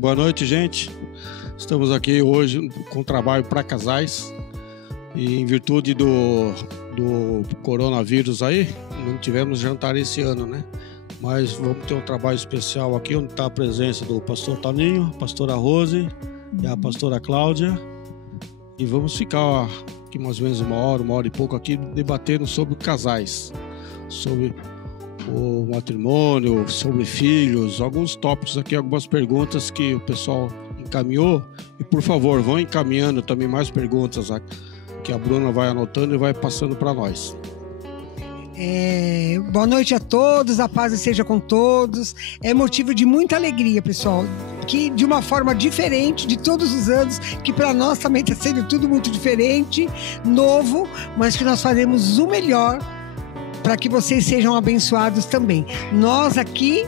Boa noite, gente. Estamos aqui hoje com trabalho para casais e em virtude do coronavírus aí, não tivemos jantar esse ano, né? Mas vamos ter um trabalho especial aqui, onde está a presença do pastor Toninho, a pastora Rose e a pastora Cláudia. E vamos ficar aqui mais ou menos uma hora e pouco aqui, debatendo sobre casais, sobre o matrimônio, sobre filhos, alguns tópicos aqui, algumas perguntas que o pessoal encaminhou. E por favor, vão encaminhando também mais perguntas que a Bruna vai anotando e vai passando para nós. Boa noite a todos, a paz seja com todos. É motivo de muita alegria, pessoal, que de uma forma diferente de todos os anos, que para nós também está sendo tudo muito diferente, novo, mas que nós faremos o melhor para que vocês sejam abençoados também. Nós aqui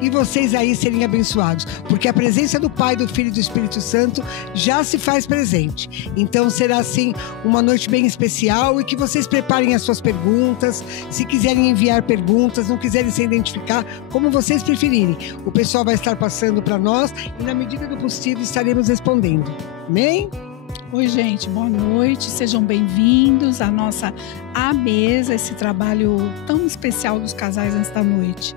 e vocês aí serem abençoados, porque a presença do Pai, do Filho e do Espírito Santo já se faz presente. Então será assim uma noite bem especial, e que vocês preparem as suas perguntas. Se quiserem enviar perguntas, não quiserem se identificar, como vocês preferirem, o pessoal vai estar passando para nós e na medida do possível estaremos respondendo. Amém? Oi, gente, boa noite, sejam bem-vindos à nossa mesa, esse trabalho tão especial dos casais nesta noite.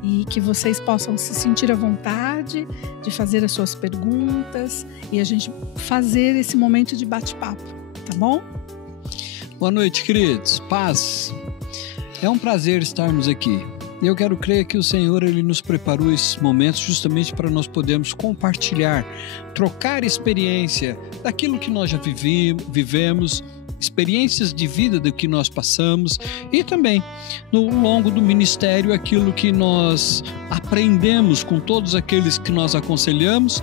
E que vocês possam se sentir à vontade de fazer as suas perguntas e a gente fazer esse momento de bate-papo, tá bom? Boa noite, queridos. Paz. É um prazer estarmos aqui. Eu quero crer que o Senhor ele nos preparou esses momentos justamente para nós podermos compartilhar, trocar experiência daquilo que nós já vivemos, experiências de vida do que nós passamos e também no longo do ministério aquilo que nós aprendemos com todos aqueles que nós aconselhamos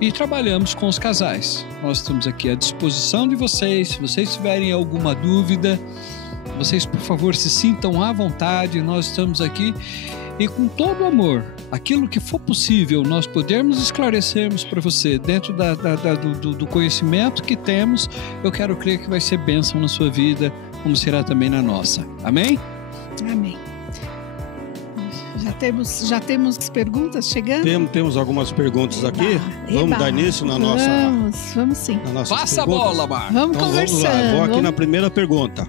e trabalhamos com os casais. Nós estamos aqui à disposição de vocês. Se vocês tiverem alguma dúvida, vocês por favor se sintam à vontade. Nós estamos aqui e com todo o amor, aquilo que for possível nós podermos esclarecermos para você dentro do conhecimento que temos, eu quero crer que vai ser bênção na sua vida, como será também na nossa. Amém? Amém. Já temos perguntas chegando? Temos algumas perguntas aqui. Vamos dar início na nossa... Vamos sim. Passa a bola, Marcos. Vamos então, conversando. Vamos lá. Vou aqui na primeira pergunta.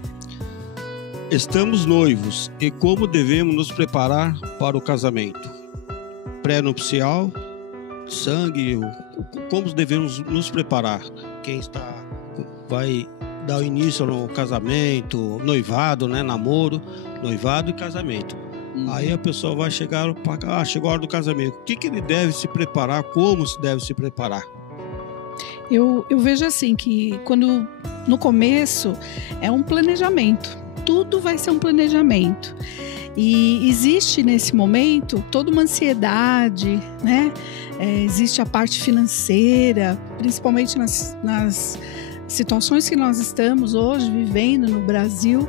Estamos noivos e como devemos nos preparar para o casamento? Pré-nupcial, sangue, como devemos nos preparar? Quem vai dar o início no casamento, noivado, né? Namoro, noivado e casamento. Aí a pessoa vai chegar para chegou a hora do casamento. O que ele deve se preparar? Como se deve se preparar? Eu vejo assim que quando no começo é um planejamento. Tudo vai ser um planejamento. E existe nesse momento toda uma ansiedade, né? Existe a parte financeira, principalmente nas situações que nós estamos hoje vivendo no Brasil.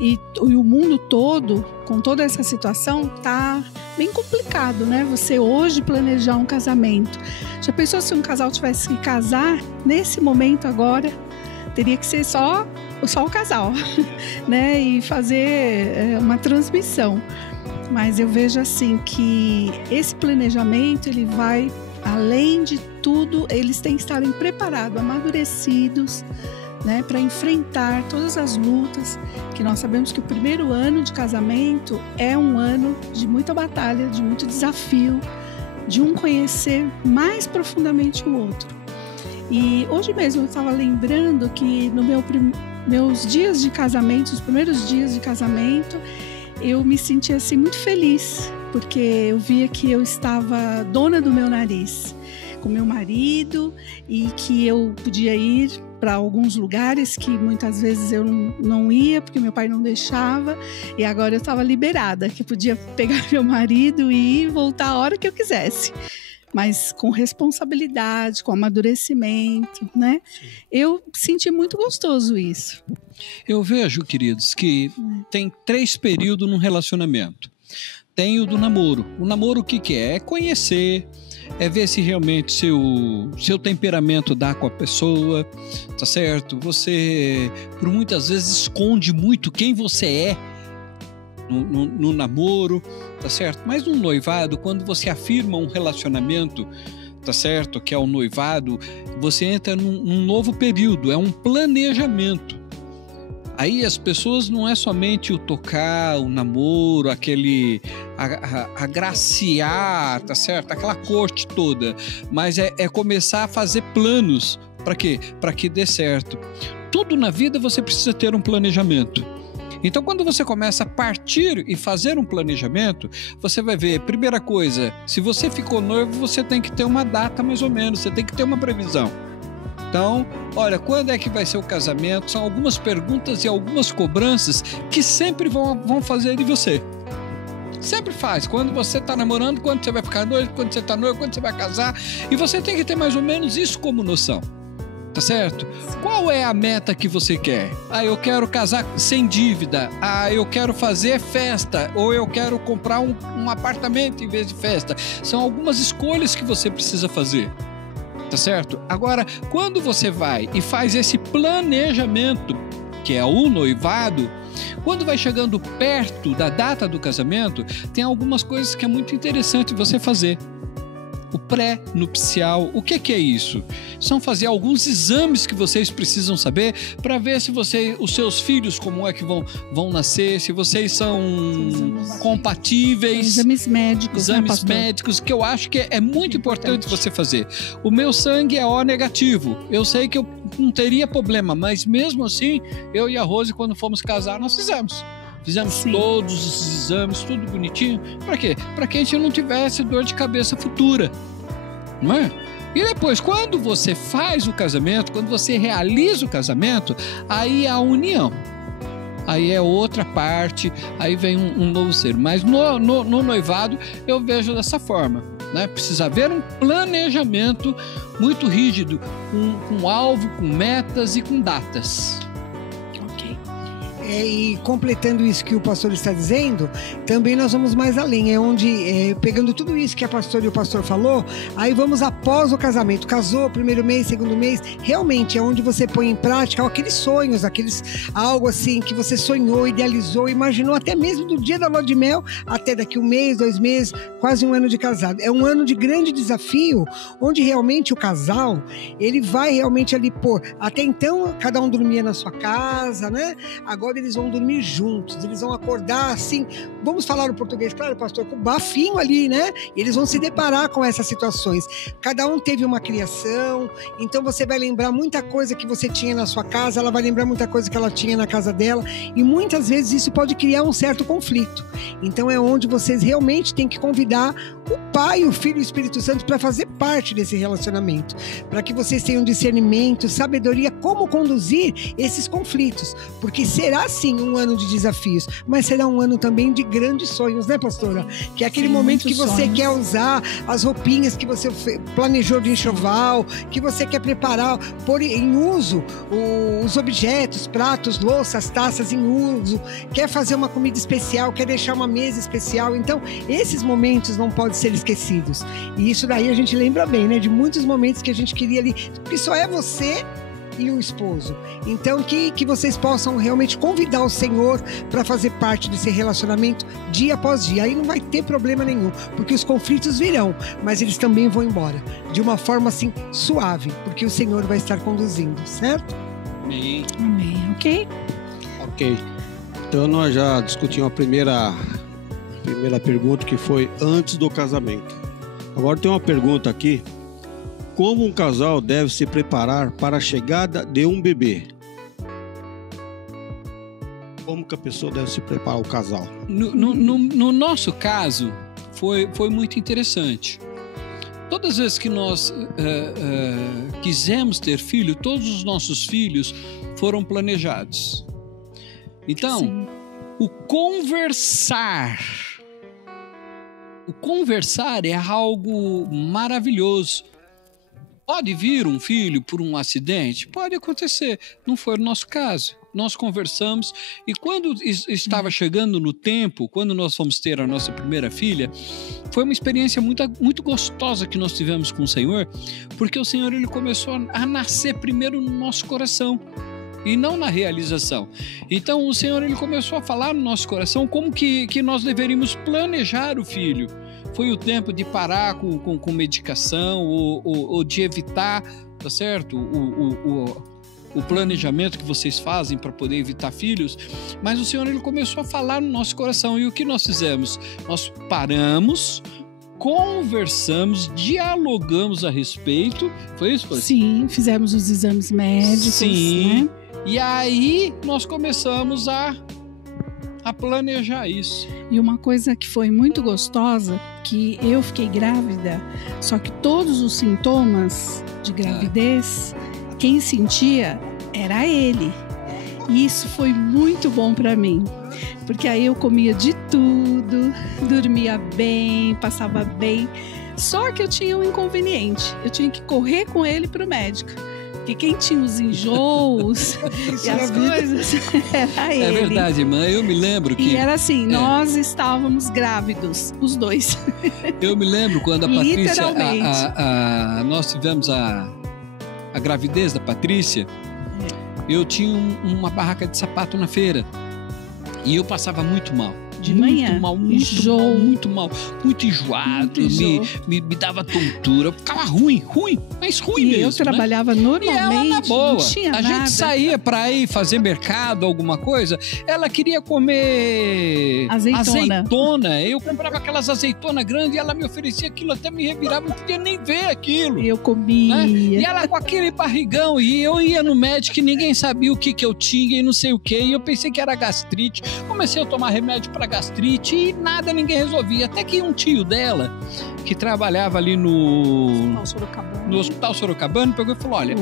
E o mundo todo, com toda essa situação, tá bem complicado, né? Você hoje planejar um casamento. Já pensou se um casal tivesse que casar nesse momento agora? Teria que ser só o casal, né? E fazer uma transmissão. Mas eu vejo assim que esse planejamento, ele vai, além de tudo, eles têm que estarem preparados, amadurecidos, né? Para enfrentar todas as lutas, que nós sabemos que o primeiro ano de casamento é um ano de muita batalha, de muito desafio, de um conhecer mais profundamente o outro. E hoje mesmo eu estava lembrando que no meus dias de casamento, os primeiros dias de casamento, eu me senti assim muito feliz, porque eu via que eu estava dona do meu nariz, com meu marido, e que eu podia ir para alguns lugares que muitas vezes eu não ia, porque meu pai não deixava, e agora eu estava liberada, que eu podia pegar meu marido e ir e voltar a hora que eu quisesse. Mas com responsabilidade, com amadurecimento, né? Eu senti muito gostoso isso. Eu vejo, queridos, que tem 3 períodos num relacionamento. Tem o do namoro. O namoro o que é? É conhecer, é ver se realmente seu temperamento dá com a pessoa, tá certo? Você, por muitas vezes, esconde muito quem você é no namoro, tá certo? Mas no noivado, quando você afirma um relacionamento, tá certo? Que é o noivado, você entra num novo período, é um planejamento. Aí as pessoas não é somente o tocar, o namoro, aquele agraciar, tá certo? Aquela corte toda, mas é começar a fazer planos. Para quê? Para que dê certo. Tudo na vida você precisa ter um planejamento. Então, quando você começa a partir e fazer um planejamento, você vai ver, primeira coisa, se você ficou noivo, você tem que ter uma data mais ou menos, você tem que ter uma previsão. Então, olha, quando é que vai ser o casamento? São algumas perguntas e algumas cobranças que sempre vão fazer de você. Sempre faz. Quando você está namorando, quando você vai ficar noivo, quando você está noivo, quando você vai casar. E você tem que ter mais ou menos isso como noção. Tá certo? Qual é a meta que você quer? Eu quero casar sem dívida. Eu quero fazer festa. Ou eu quero comprar um apartamento em vez de festa. São algumas escolhas que você precisa fazer. Tá certo? Agora, quando você vai e faz esse planejamento, que é o noivado, quando vai chegando perto da data do casamento, tem algumas coisas que é muito interessante você fazer. O pré-nupcial, o que é isso? São fazer alguns exames que vocês precisam saber para ver se os seus filhos, como é que vão nascer, se vocês são compatíveis. Exames médicos. Exames médicos, que eu acho que é muito importante você fazer. O meu sangue é O negativo. Eu sei que eu não teria problema, mas mesmo assim, eu e a Rose, quando fomos casar, nós fizemos. Fizemos todos os exames, tudo bonitinho. Para quê? Para que a gente não tivesse dor de cabeça futura. Não é? E depois, quando você faz o casamento, quando você realiza o casamento, aí é a união. Aí é outra parte, aí vem um novo ser. Mas no noivado, eu vejo dessa forma. Né? Precisa haver um planejamento muito rígido, com alvo, com metas e com datas. E completando isso que o pastor está dizendo, também nós vamos mais além, pegando tudo isso que a pastora e o pastor falou, aí vamos após o casamento, casou, primeiro mês, segundo mês, realmente é onde você põe em prática aqueles sonhos, algo assim que você sonhou, idealizou, imaginou até mesmo do dia da lua de mel, até daqui 1 mês, 2 meses, quase 1 ano de casado. É um ano de grande desafio, onde realmente o casal, ele vai realmente ali pôr, até então cada um dormia na sua casa, né? Agora eles vão dormir juntos, eles vão acordar assim, vamos falar o português, claro, pastor, com bafinho ali, né? Eles vão se deparar com essas situações. Cada um teve uma criação, então você vai lembrar muita coisa que você tinha na sua casa, ela vai lembrar muita coisa que ela tinha na casa dela, e muitas vezes isso pode criar um certo conflito. Então é onde vocês realmente têm que convidar o Pai, o Filho e o Espírito Santo para fazer parte desse relacionamento, para que vocês tenham discernimento, sabedoria, como conduzir esses conflitos, porque será sim um ano de desafios, mas será um ano também de grandes sonhos, né, pastora? Que é aquele momento que você sonhos. Quer usar as roupinhas que você planejou de enxoval, que você quer preparar, pôr em uso os objetos, pratos, louças, taças em uso, quer fazer uma comida especial, quer deixar uma mesa especial. Então, esses momentos não podem ser esquecidos. E isso daí a gente lembra bem, né? De muitos momentos que a gente queria ali, porque só é você e o esposo. Então, que vocês possam realmente convidar o Senhor para fazer parte desse relacionamento dia após dia. Aí não vai ter problema nenhum, porque os conflitos virão, mas eles também vão embora, de uma forma assim, suave, porque o Senhor vai estar conduzindo, certo? Amém. Amém, ok? Ok. Então, nós já discutimos a primeira pergunta, que foi antes do casamento. Agora tem uma pergunta aqui. Como um casal deve se preparar para a chegada de um bebê? Como que a pessoa deve se preparar, o casal? No nosso caso, foi muito interessante. Todas as vezes que nós quisemos ter filho, todos os nossos filhos foram planejados. Então, sim. O conversar é algo maravilhoso. Pode vir um filho por um acidente? Pode acontecer. Não foi o nosso caso. Nós conversamos e quando estava chegando no tempo, quando nós fomos ter a nossa primeira filha, foi uma experiência muito gostosa que nós tivemos com o Senhor, porque o Senhor ele começou a nascer primeiro no nosso coração. e não na realização. Então o Senhor ele começou a falar no nosso coração como que nós deveríamos planejar o filho. Foi o tempo de parar com medicação ou de evitar, tá certo? O planejamento que vocês fazem para poder evitar filhos, mas o Senhor ele começou a falar no nosso coração. E o que nós fizemos? Nós paramos, conversamos, dialogamos a respeito. Foi isso, Pô? Sim, fizemos os exames médicos. Sim. Né? E aí nós começamos a planejar isso. E uma coisa que foi muito gostosa, que eu fiquei grávida, só que todos os sintomas de gravidez, quem sentia era ele. E isso foi muito bom para mim, porque aí eu comia de tudo, dormia bem, passava bem. Só que eu tinha um inconveniente, eu tinha que correr com ele para o médico. Porque quem tinha os enjoos e as coisas era ele. É verdade, irmã. Eu me lembro que... E era assim, nós estávamos grávidos, os dois. Eu me lembro quando a Patrícia... Literalmente. Nós tivemos a gravidez da Patrícia. Eu tinha uma barraca de sapato na feira. E eu passava muito mal. De manhã, muito mal, muito enjoado, me dava tontura, ficava ruim, mas ruim mesmo. Eu trabalhava normalmente, e ela na boa, não tinha a nada. gente saía para ir fazer mercado, alguma coisa, ela queria comer azeitona, eu comprava aquelas azeitonas grandes e ela me oferecia aquilo, até me revirava, não podia nem ver aquilo. Eu comia. Né? E ela com aquele barrigão, e eu ia no médico e ninguém sabia o que eu tinha e não sei o que, e eu pensei que era gastrite, comecei a tomar remédio para gastrite e nada, ninguém resolvia. Até que um tio dela, que trabalhava ali no Hospital Sorocabana, pegou e falou, olha,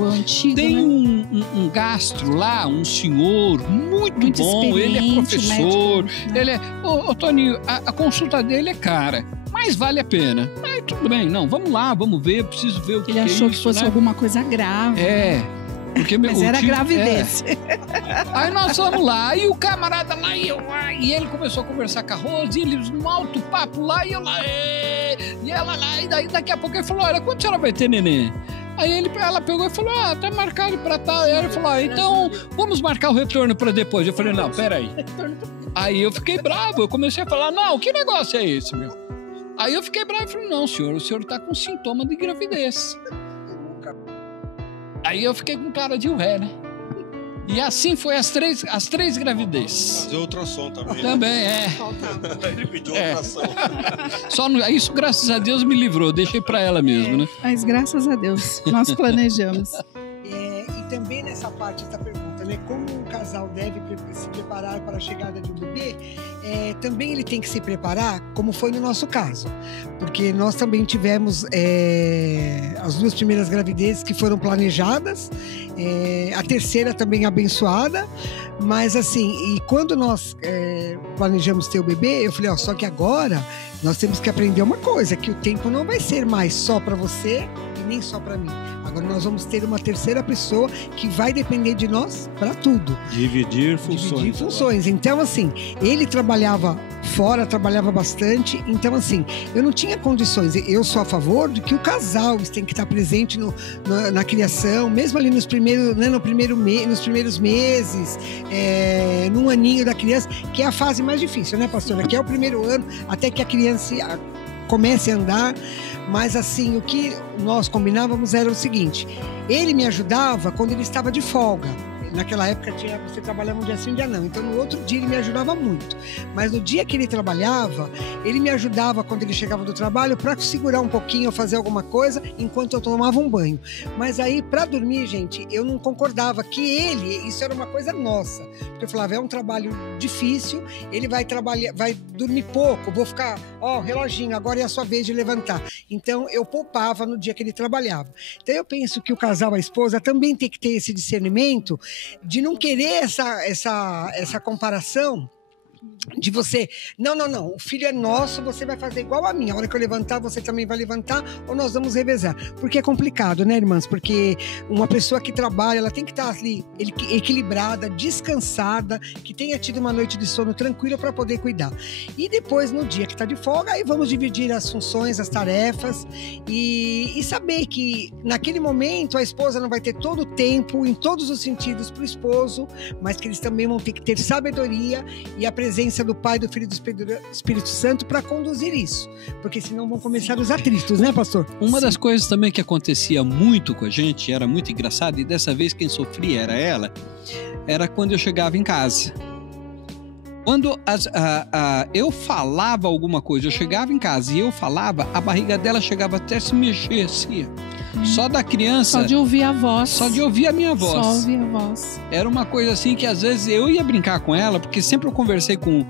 tem um gastro lá, um senhor muito bom, ele é professor, médico, né? Ele é... Ô, Toninho, a consulta dele é cara, mas vale a pena. Aí tudo bem, não, vamos lá, vamos ver, eu preciso ver o que é isso. Ele achou que fosse alguma coisa grave. Porque mas era gravidez. Aí nós fomos lá, e o camarada lá, e eu lá, e ele começou a conversar com a Rose, e eles num alto papo lá, e eu lá, e ela lá, e daí daqui a pouco ele falou, olha, quando a senhora vai ter neném? Aí ela pegou e falou, tá marcado pra tal. Aí ele falou, então vamos marcar o retorno pra depois. Eu falei, não, peraí. Aí eu fiquei bravo, eu comecei a falar, não, que negócio é esse, meu? Aí eu fiquei bravo e falei, não, senhor, o senhor tá com sintoma de gravidez. Aí eu fiquei com cara de ué, né? E assim foi as três gravidezes. Fazer ultrassom também. Também, Ele pediu ultrassom. Isso, graças a Deus, me livrou. Deixei pra ela mesmo, né? Mas graças a Deus, nós planejamos. E também nessa parte da pergunta, né? Como um casal deve se preparar para a chegada de um bebê, também ele tem que se preparar, como foi no nosso caso. Porque nós também tivemos as 2 primeiras gravidezes que foram planejadas, a terceira também abençoada, mas assim, e quando nós planejamos ter o bebê, eu falei, só que agora nós temos que aprender uma coisa, que o tempo não vai ser mais só para você e nem só para mim. Agora nós vamos ter uma terceira pessoa que vai depender de nós para tudo. Dividir funções. Então, assim, ele trabalhava fora, trabalhava bastante. Então, assim, eu não tinha condições. Eu sou a favor de que o casal tem que estar presente na criação, mesmo ali nos primeiros meses, num aninho da criança, que é a fase mais difícil, né, pastora? Que é o primeiro ano, até que a criança comece a andar. Mas assim, o que nós combinávamos era o seguinte, ele me ajudava quando ele estava de folga. Naquela época você trabalhava um dia sim, um dia não. Então no outro dia ele me ajudava muito. Mas no dia que ele trabalhava, ele me ajudava quando ele chegava do trabalho para segurar um pouquinho, fazer alguma coisa, enquanto eu tomava um banho. Mas aí, para dormir, gente, eu não concordava que isso era uma coisa nossa. Porque eu falava, é um trabalho difícil, ele vai dormir pouco, vou ficar, reloginho, agora é a sua vez de levantar. Então eu poupava no dia que ele trabalhava. Então eu penso que o casal, a esposa, também tem que ter esse discernimento de não querer essa comparação De você, não, o filho é nosso, você vai fazer igual a mim. A hora que eu levantar, você também vai levantar, ou nós vamos revezar. Porque é complicado, né, irmãs? Porque uma pessoa que trabalha, ela tem que estar ali equilibrada, descansada, que tenha tido uma noite de sono tranquila para poder cuidar. E depois, no dia que está de folga, aí vamos dividir as funções, as tarefas e saber que naquele momento a esposa não vai ter todo o tempo, em todos os sentidos, para o esposo, mas que eles também vão ter que ter sabedoria e a presença do Pai, do Filho e do Espírito Santo para conduzir isso, porque senão vão começar os atritos, né, pastor? Uma das coisas também que acontecia muito com a gente, era muito engraçado, e dessa vez quem sofria era ela, era quando eu chegava em casa. Quando eu falava alguma coisa, eu chegava em casa e eu falava, a barriga dela chegava até a se mexer assim. Só da criança... Só de ouvir a voz. Só de ouvir a minha voz. Só ouvir a voz. Era uma coisa assim que às vezes eu ia brincar com ela, porque sempre eu conversei com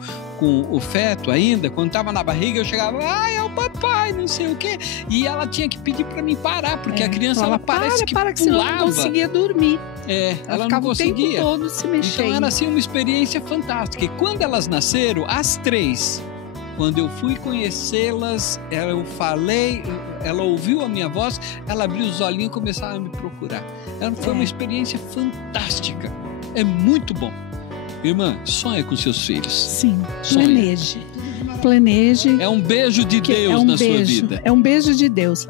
o feto ainda, quando estava na barriga eu chegava, é o papai, não sei o quê. E ela tinha que pedir para mim parar, porque a criança falava, ela parece que para, senão pulava. não conseguia dormir. Ela ficava não conseguia. O tempo todo se mexendo. Então era assim uma experiência fantástica. E quando elas nasceram, as 3, quando eu fui conhecê-las, eu falei, ela ouviu a minha voz, ela abriu os olhinhos e começava a me procurar. Foi uma experiência fantástica. É muito bom. Irmã, sonha com seus filhos. Sim, sonha. Planeje. É um beijo de Deus na sua vida. É um beijo de Deus.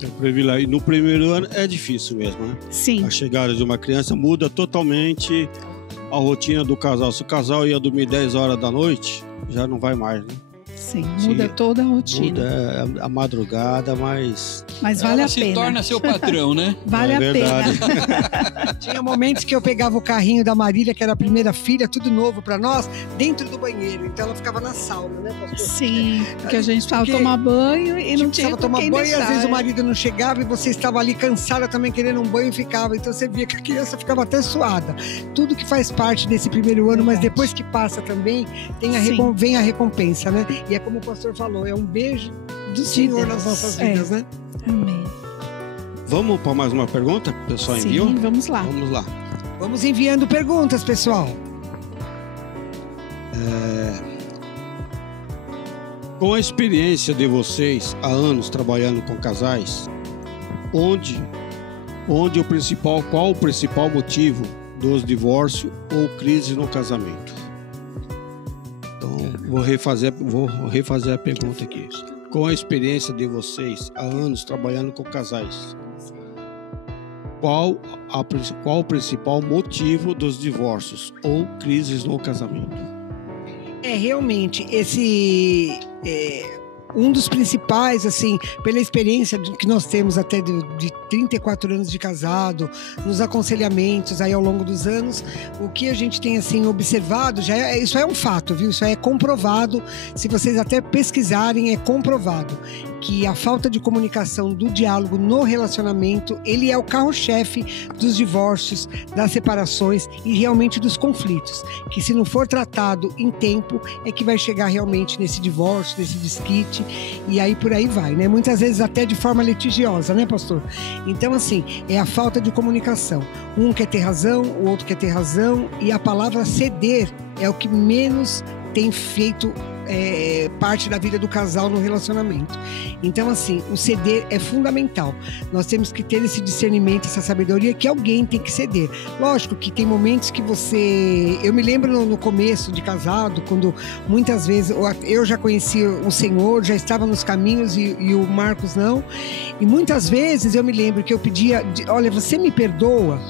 É um privilégio. No primeiro ano é difícil mesmo, né? Sim. A chegada de uma criança muda totalmente a rotina do casal. Se o casal ia dormir 10 horas da noite, já não vai mais, né? Sim, muda toda a rotina. Muda a madrugada, mas vale a pena. Se torna seu patrão, né? Vale a verdade. pena. Tinha momentos que eu pegava o carrinho da Marília, que era a primeira filha, tudo novo para nós, dentro do banheiro. Então ela ficava na sauna, né, pastor? Sim, porque a gente precisava tomar banho e não tinha tomar quem banho deixar, e às vezes o marido não chegava e você estava ali cansada também querendo um banho e ficava. Então você via que a criança ficava até suada. Tudo que faz parte desse primeiro ano, mas depois que passa também, vem a recompensa, né? E é como o pastor falou, é um beijo do Senhor nas nossas vidas, né? Amém. Vamos para mais uma pergunta que o pessoal enviou? Sim, vamos lá. Vamos lá. Vamos enviando perguntas, pessoal. Com a experiência de vocês há anos trabalhando com casais, qual o principal motivo dos divórcios ou crise no casamento? Então, vou refazer a pergunta aqui. Com a experiência de vocês há anos trabalhando com casais, qual o principal motivo dos divórcios ou crises no casamento? Realmente, um dos principais, assim, pela experiência que nós temos até de 34 anos de casado, nos aconselhamentos aí ao longo dos anos, o que a gente tem, assim, observado, isso é um fato, viu? Isso é comprovado, se vocês até pesquisarem, é comprovado que a falta de comunicação, do diálogo no relacionamento, ele é o carro-chefe dos divórcios, das separações e realmente dos conflitos, que se não for tratado em tempo, é que vai chegar realmente nesse divórcio, nesse desquite, e aí por aí vai, né? Muitas vezes até de forma litigiosa, né, pastor? Então, assim, é a falta de comunicação. Um quer ter razão, o outro quer ter razão, e a palavra ceder é o que menos tem feito parte da vida do casal no relacionamento. Então, assim, o ceder é fundamental. Nós temos que ter esse discernimento, essa sabedoria que alguém tem que ceder. Lógico que tem momentos que eu me lembro no começo de casado, quando muitas vezes eu já conhecia o Senhor, já estava nos caminhos e o Marcos não. E muitas vezes eu me lembro que eu pedia, olha, você me perdoa?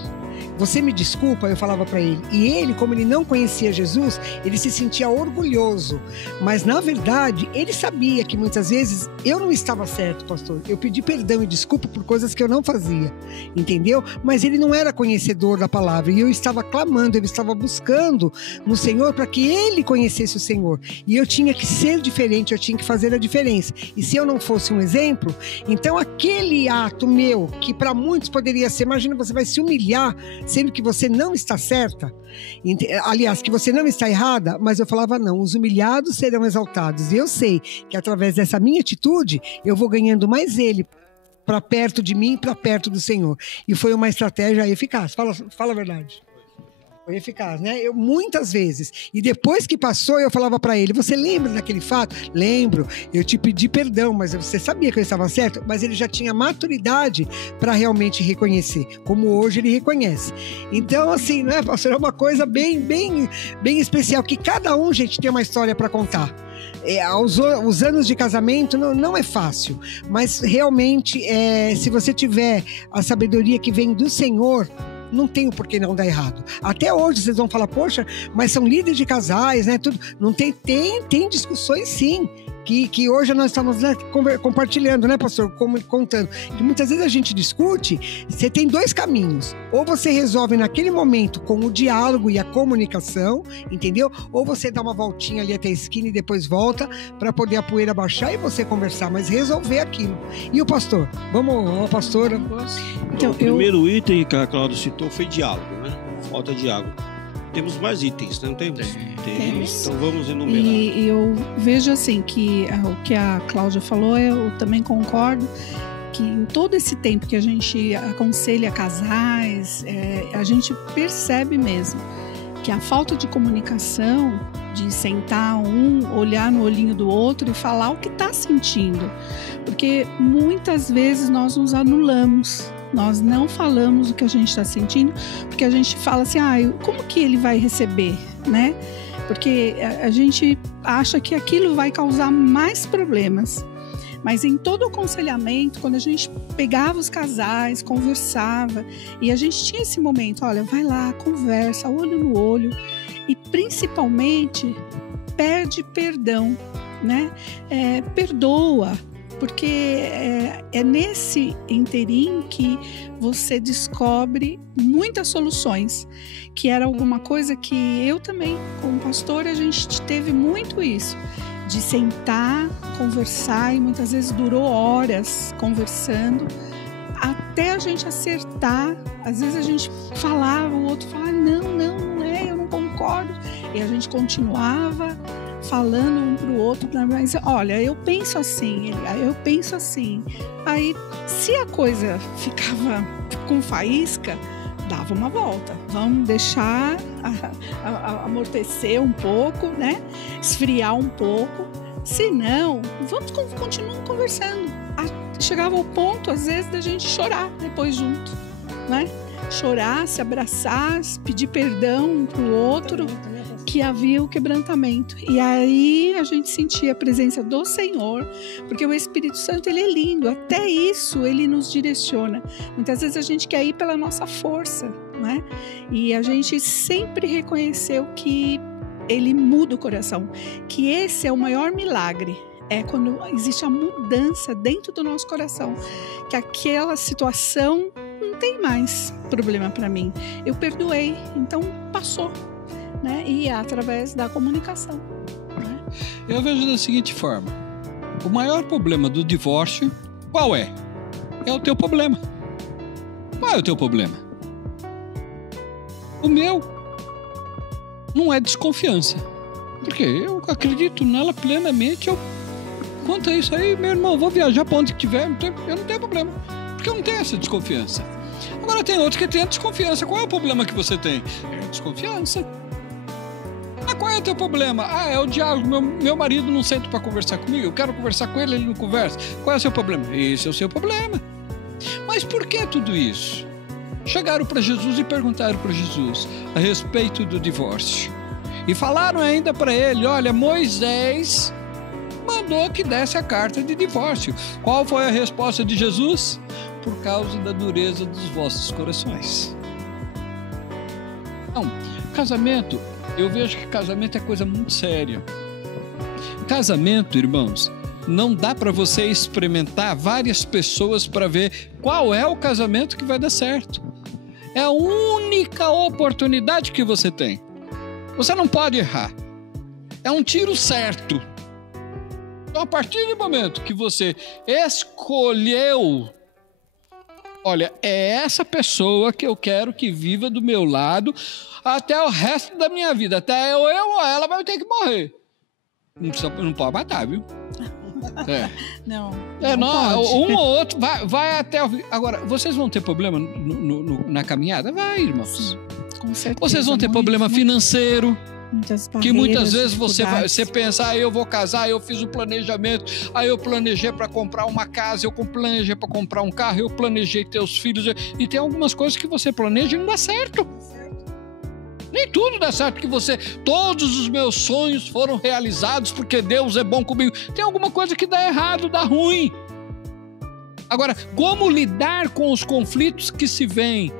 Você me desculpa, eu falava para ele. E ele, como ele não conhecia Jesus, ele se sentia orgulhoso. Mas, na verdade, ele sabia que muitas vezes eu não estava certo, pastor. Eu pedi perdão e desculpa por coisas que eu não fazia, entendeu? Mas ele não era conhecedor da palavra. E eu estava clamando, eu estava buscando no Senhor para que ele conhecesse o Senhor. E eu tinha que ser diferente, eu tinha que fazer a diferença. E se eu não fosse um exemplo, então aquele ato meu, que para muitos poderia ser, imagina, você vai se humilhar, sendo que você não está certa, aliás, que você não está errada, mas eu falava não, os humilhados serão exaltados, e eu sei que através dessa minha atitude, eu vou ganhando mais ele para perto de mim, para perto do Senhor, e foi uma estratégia eficaz, fala a verdade. Foi eficaz, né? Eu muitas vezes. E depois que passou, eu falava para ele: você lembra daquele fato? Lembro. Eu te pedi perdão, mas você sabia que eu estava certo? Mas ele já tinha maturidade para realmente reconhecer, como hoje ele reconhece. Então, assim, né, pastor, é uma coisa bem especial, que cada um, gente, tem uma história para contar. Os anos de casamento não é fácil, mas realmente, se você tiver a sabedoria que vem do Senhor, não tem por que não dar errado. Até hoje vocês vão falar: poxa, mas são líderes de casais, né? Tudo. Não tem discussões, sim. Que hoje nós estamos, né, compartilhando, né, pastor? Contando. Que muitas vezes a gente discute, você tem dois caminhos. Ou você resolve naquele momento com o diálogo e a comunicação, entendeu? Ou você dá uma voltinha ali até a esquina e depois volta para poder a poeira baixar e você conversar, mas resolver aquilo. E o pastor? Vamos, a pastora. Então, o primeiro item que a Cláudia citou foi diálogo, né? Falta de diálogo. Temos mais itens, não temos? Temos. Então vamos enumerar. E eu vejo assim que o que a Cláudia falou, eu também concordo, que em todo esse tempo que a gente aconselha casais, a gente percebe mesmo que a falta de comunicação, de sentar olhar no olhinho do outro e falar o que está sentindo. Porque muitas vezes nós nos anulamos. Nós não falamos o que a gente está sentindo, porque a gente fala assim: como que ele vai receber, né? Porque a gente acha que aquilo vai causar mais problemas. Mas em todo o aconselhamento, quando a gente pegava os casais, conversava, e a gente tinha esse momento: olha, vai lá, conversa, olho no olho, e principalmente pede perdão, né? Perdoa. Porque é nesse interim que você descobre muitas soluções, que era alguma coisa que eu também, como pastora, a gente teve muito isso, de sentar, conversar, e muitas vezes durou horas conversando, até a gente acertar. Às vezes a gente falava, o outro falava: não é, eu não concordo, e a gente continuava falando um para o outro, mas olha, eu penso assim. Aí, se a coisa ficava com faísca, dava uma volta. Vamos deixar amortecer um pouco, né? Esfriar um pouco. Se não, vamos continuar conversando. Chegava ao ponto, às vezes, da gente chorar depois junto, né? Chorar, se abraçar, pedir perdão um para o outro, que havia o quebrantamento. E aí a gente sentia a presença do Senhor, porque o Espírito Santo, ele é lindo, até isso ele nos direciona. Muitas vezes a gente quer ir pela nossa força, né? E a gente sempre reconheceu que ele muda o coração, que esse é o maior milagre. É quando existe a mudança dentro do nosso coração, que aquela situação não tem mais problema para mim. Eu perdoei, então passou, né? E é através da comunicação, né? Eu vejo da seguinte forma: o maior problema do divórcio, qual é? É o teu problema. Qual é o teu problema? O meu não é desconfiança, porque eu acredito nela plenamente. Quanto a isso aí, meu irmão, vou viajar para onde tiver, eu não tenho problema, porque eu não tenho essa desconfiança. Agora tem outros que têm a desconfiança. Qual é o problema que você tem? É a desconfiança. Mas qual é o teu problema? É o diálogo. Meu marido não senta para conversar comigo, eu quero conversar com ele, ele não conversa. Qual é o seu problema? Esse é o seu problema. Mas por que tudo isso? Chegaram para Jesus e perguntaram para Jesus a respeito do divórcio. E falaram ainda para ele: olha, Moisés mandou que desse a carta de divórcio. Qual foi a resposta de Jesus? Por causa da dureza dos vossos corações. Então, casamento, eu vejo que casamento é coisa muito séria. Casamento, irmãos, não dá para você experimentar várias pessoas para ver qual é o casamento que vai dar certo. É a única oportunidade que você tem. Você não pode errar. É um tiro certo. Então, a partir do momento que você escolheu, olha, é essa pessoa que eu quero que viva do meu lado até o resto da minha vida. Até eu ou ela vai ter que morrer. Não pode matar, viu? Não um ou outro vai até o... Agora, vocês vão ter problema na caminhada? Vai, irmãos. Com certeza. Vocês vão ter problema financeiro. Que muitas vezes você pensa, eu vou casar, eu fiz o planejamento, aí eu planejei para comprar uma casa, eu planejei para comprar um carro, eu planejei ter os filhos, e tem algumas coisas que você planeja e não dá certo. Nem tudo dá certo, porque todos os meus sonhos foram realizados porque Deus é bom comigo. Tem alguma coisa que dá errado, dá ruim. Agora, como lidar com os conflitos que se vêm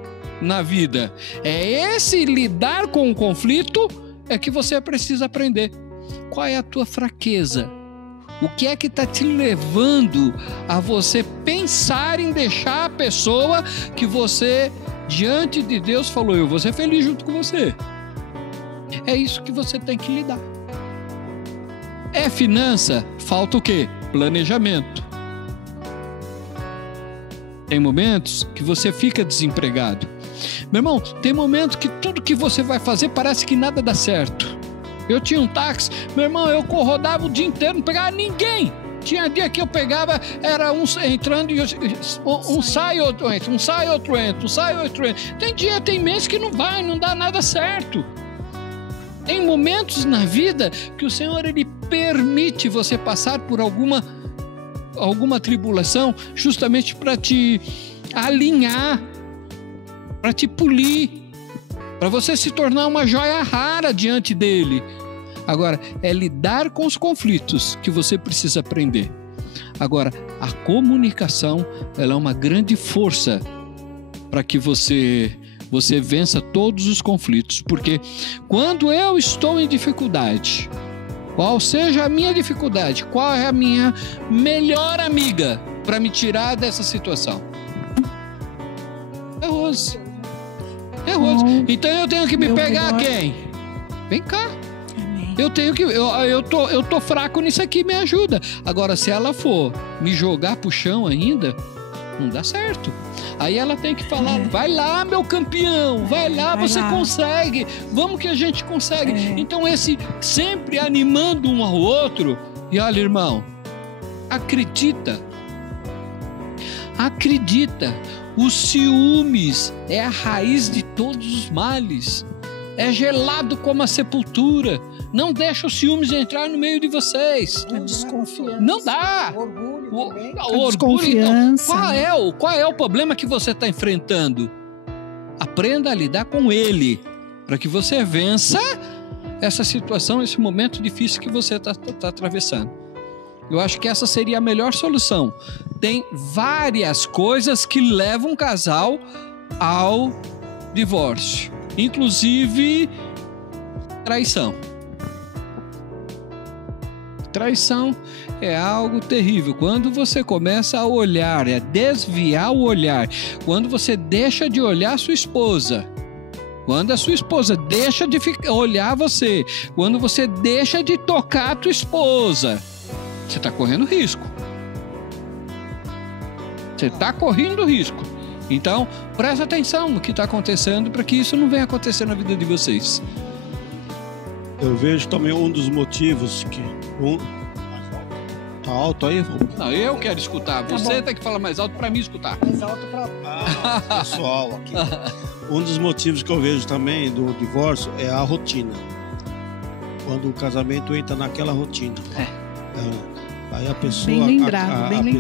na vida? É esse lidar com o conflito é que você precisa aprender. Qual é a tua fraqueza? O que é que está te levando a você pensar em deixar a pessoa que você, diante de Deus, falou, eu vou ser feliz junto com você? É isso que você tem que lidar. É finança? Falta o quê? Planejamento. Tem momentos que você fica desempregado. Meu irmão, tem momentos que tudo que você vai fazer parece que nada dá certo. Eu tinha um táxi, meu irmão, eu rodava o dia inteiro, não pegava ninguém. Tinha dia que eu pegava, era um entrando e um sai, outro entra, um sai, outro entra, um sai, outro entra. Tem dia, tem mês que não dá nada certo. Tem momentos na vida que o Senhor, Ele permite você passar por alguma tribulação justamente para te alinhar, para te polir, para você se tornar uma joia rara diante dele. Agora, é lidar com os conflitos que você precisa aprender. Agora, a comunicação, ela é uma grande força para que você vença todos os conflitos, porque quando eu estou em dificuldade, qual seja a minha dificuldade, qual é a minha melhor amiga para me tirar dessa situação? É Rose. É Rose. Então eu tenho que me pegar quem? Vem cá. Eu tenho que. Eu tô fraco nisso aqui, me ajuda. Agora, se ela for me jogar pro chão ainda, não dá certo. Aí ela tem que falar, vai lá, meu campeão, vai lá, você consegue, vamos que a gente consegue. Então esse sempre animando um ao outro. E olha, irmão, acredita, os ciúmes é a raiz de todos os males. É gelado como a sepultura. Não deixa os ciúmes entrar no meio de vocês. A desconfiança. Não dá. A desconfiança. Então, qual é o problema que você está enfrentando? Aprenda a lidar com ele, para que você vença essa situação, esse momento difícil que você está atravessando. Eu acho que essa seria a melhor solução. Tem várias coisas que levam um casal ao divórcio. Inclusive, traição. Traição é algo terrível. Quando você começa a olhar, a desviar o olhar, quando você deixa de olhar a sua esposa, quando a sua esposa deixa de olhar você, quando você deixa de tocar a tua esposa, você está correndo risco. Você está correndo risco. Então, presta atenção no que está acontecendo para que isso não venha acontecer na vida de vocês. Eu vejo também um dos motivos que... Tá alto aí? Não, eu quero escutar. Você tem que falar mais alto para mim escutar. Mais alto para pessoal aqui. Um dos motivos que eu vejo também do divórcio é a rotina. Quando o casamento entra naquela rotina. Aí a pessoa,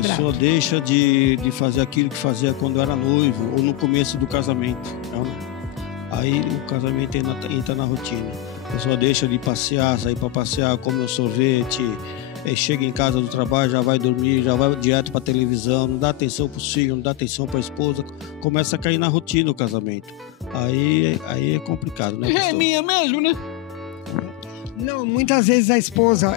pessoa deixa de fazer aquilo que fazia quando era noivo ou no começo do casamento. Aí o casamento entra na rotina. A pessoa deixa de passear, sair para passear, come um sorvete, chega em casa do trabalho, já vai dormir, já vai direto para televisão, não dá atenção para os filhos, não dá atenção para a esposa, começa a cair na rotina o casamento. Aí é complicado, né? É minha mesmo, né? Não, muitas vezes a esposa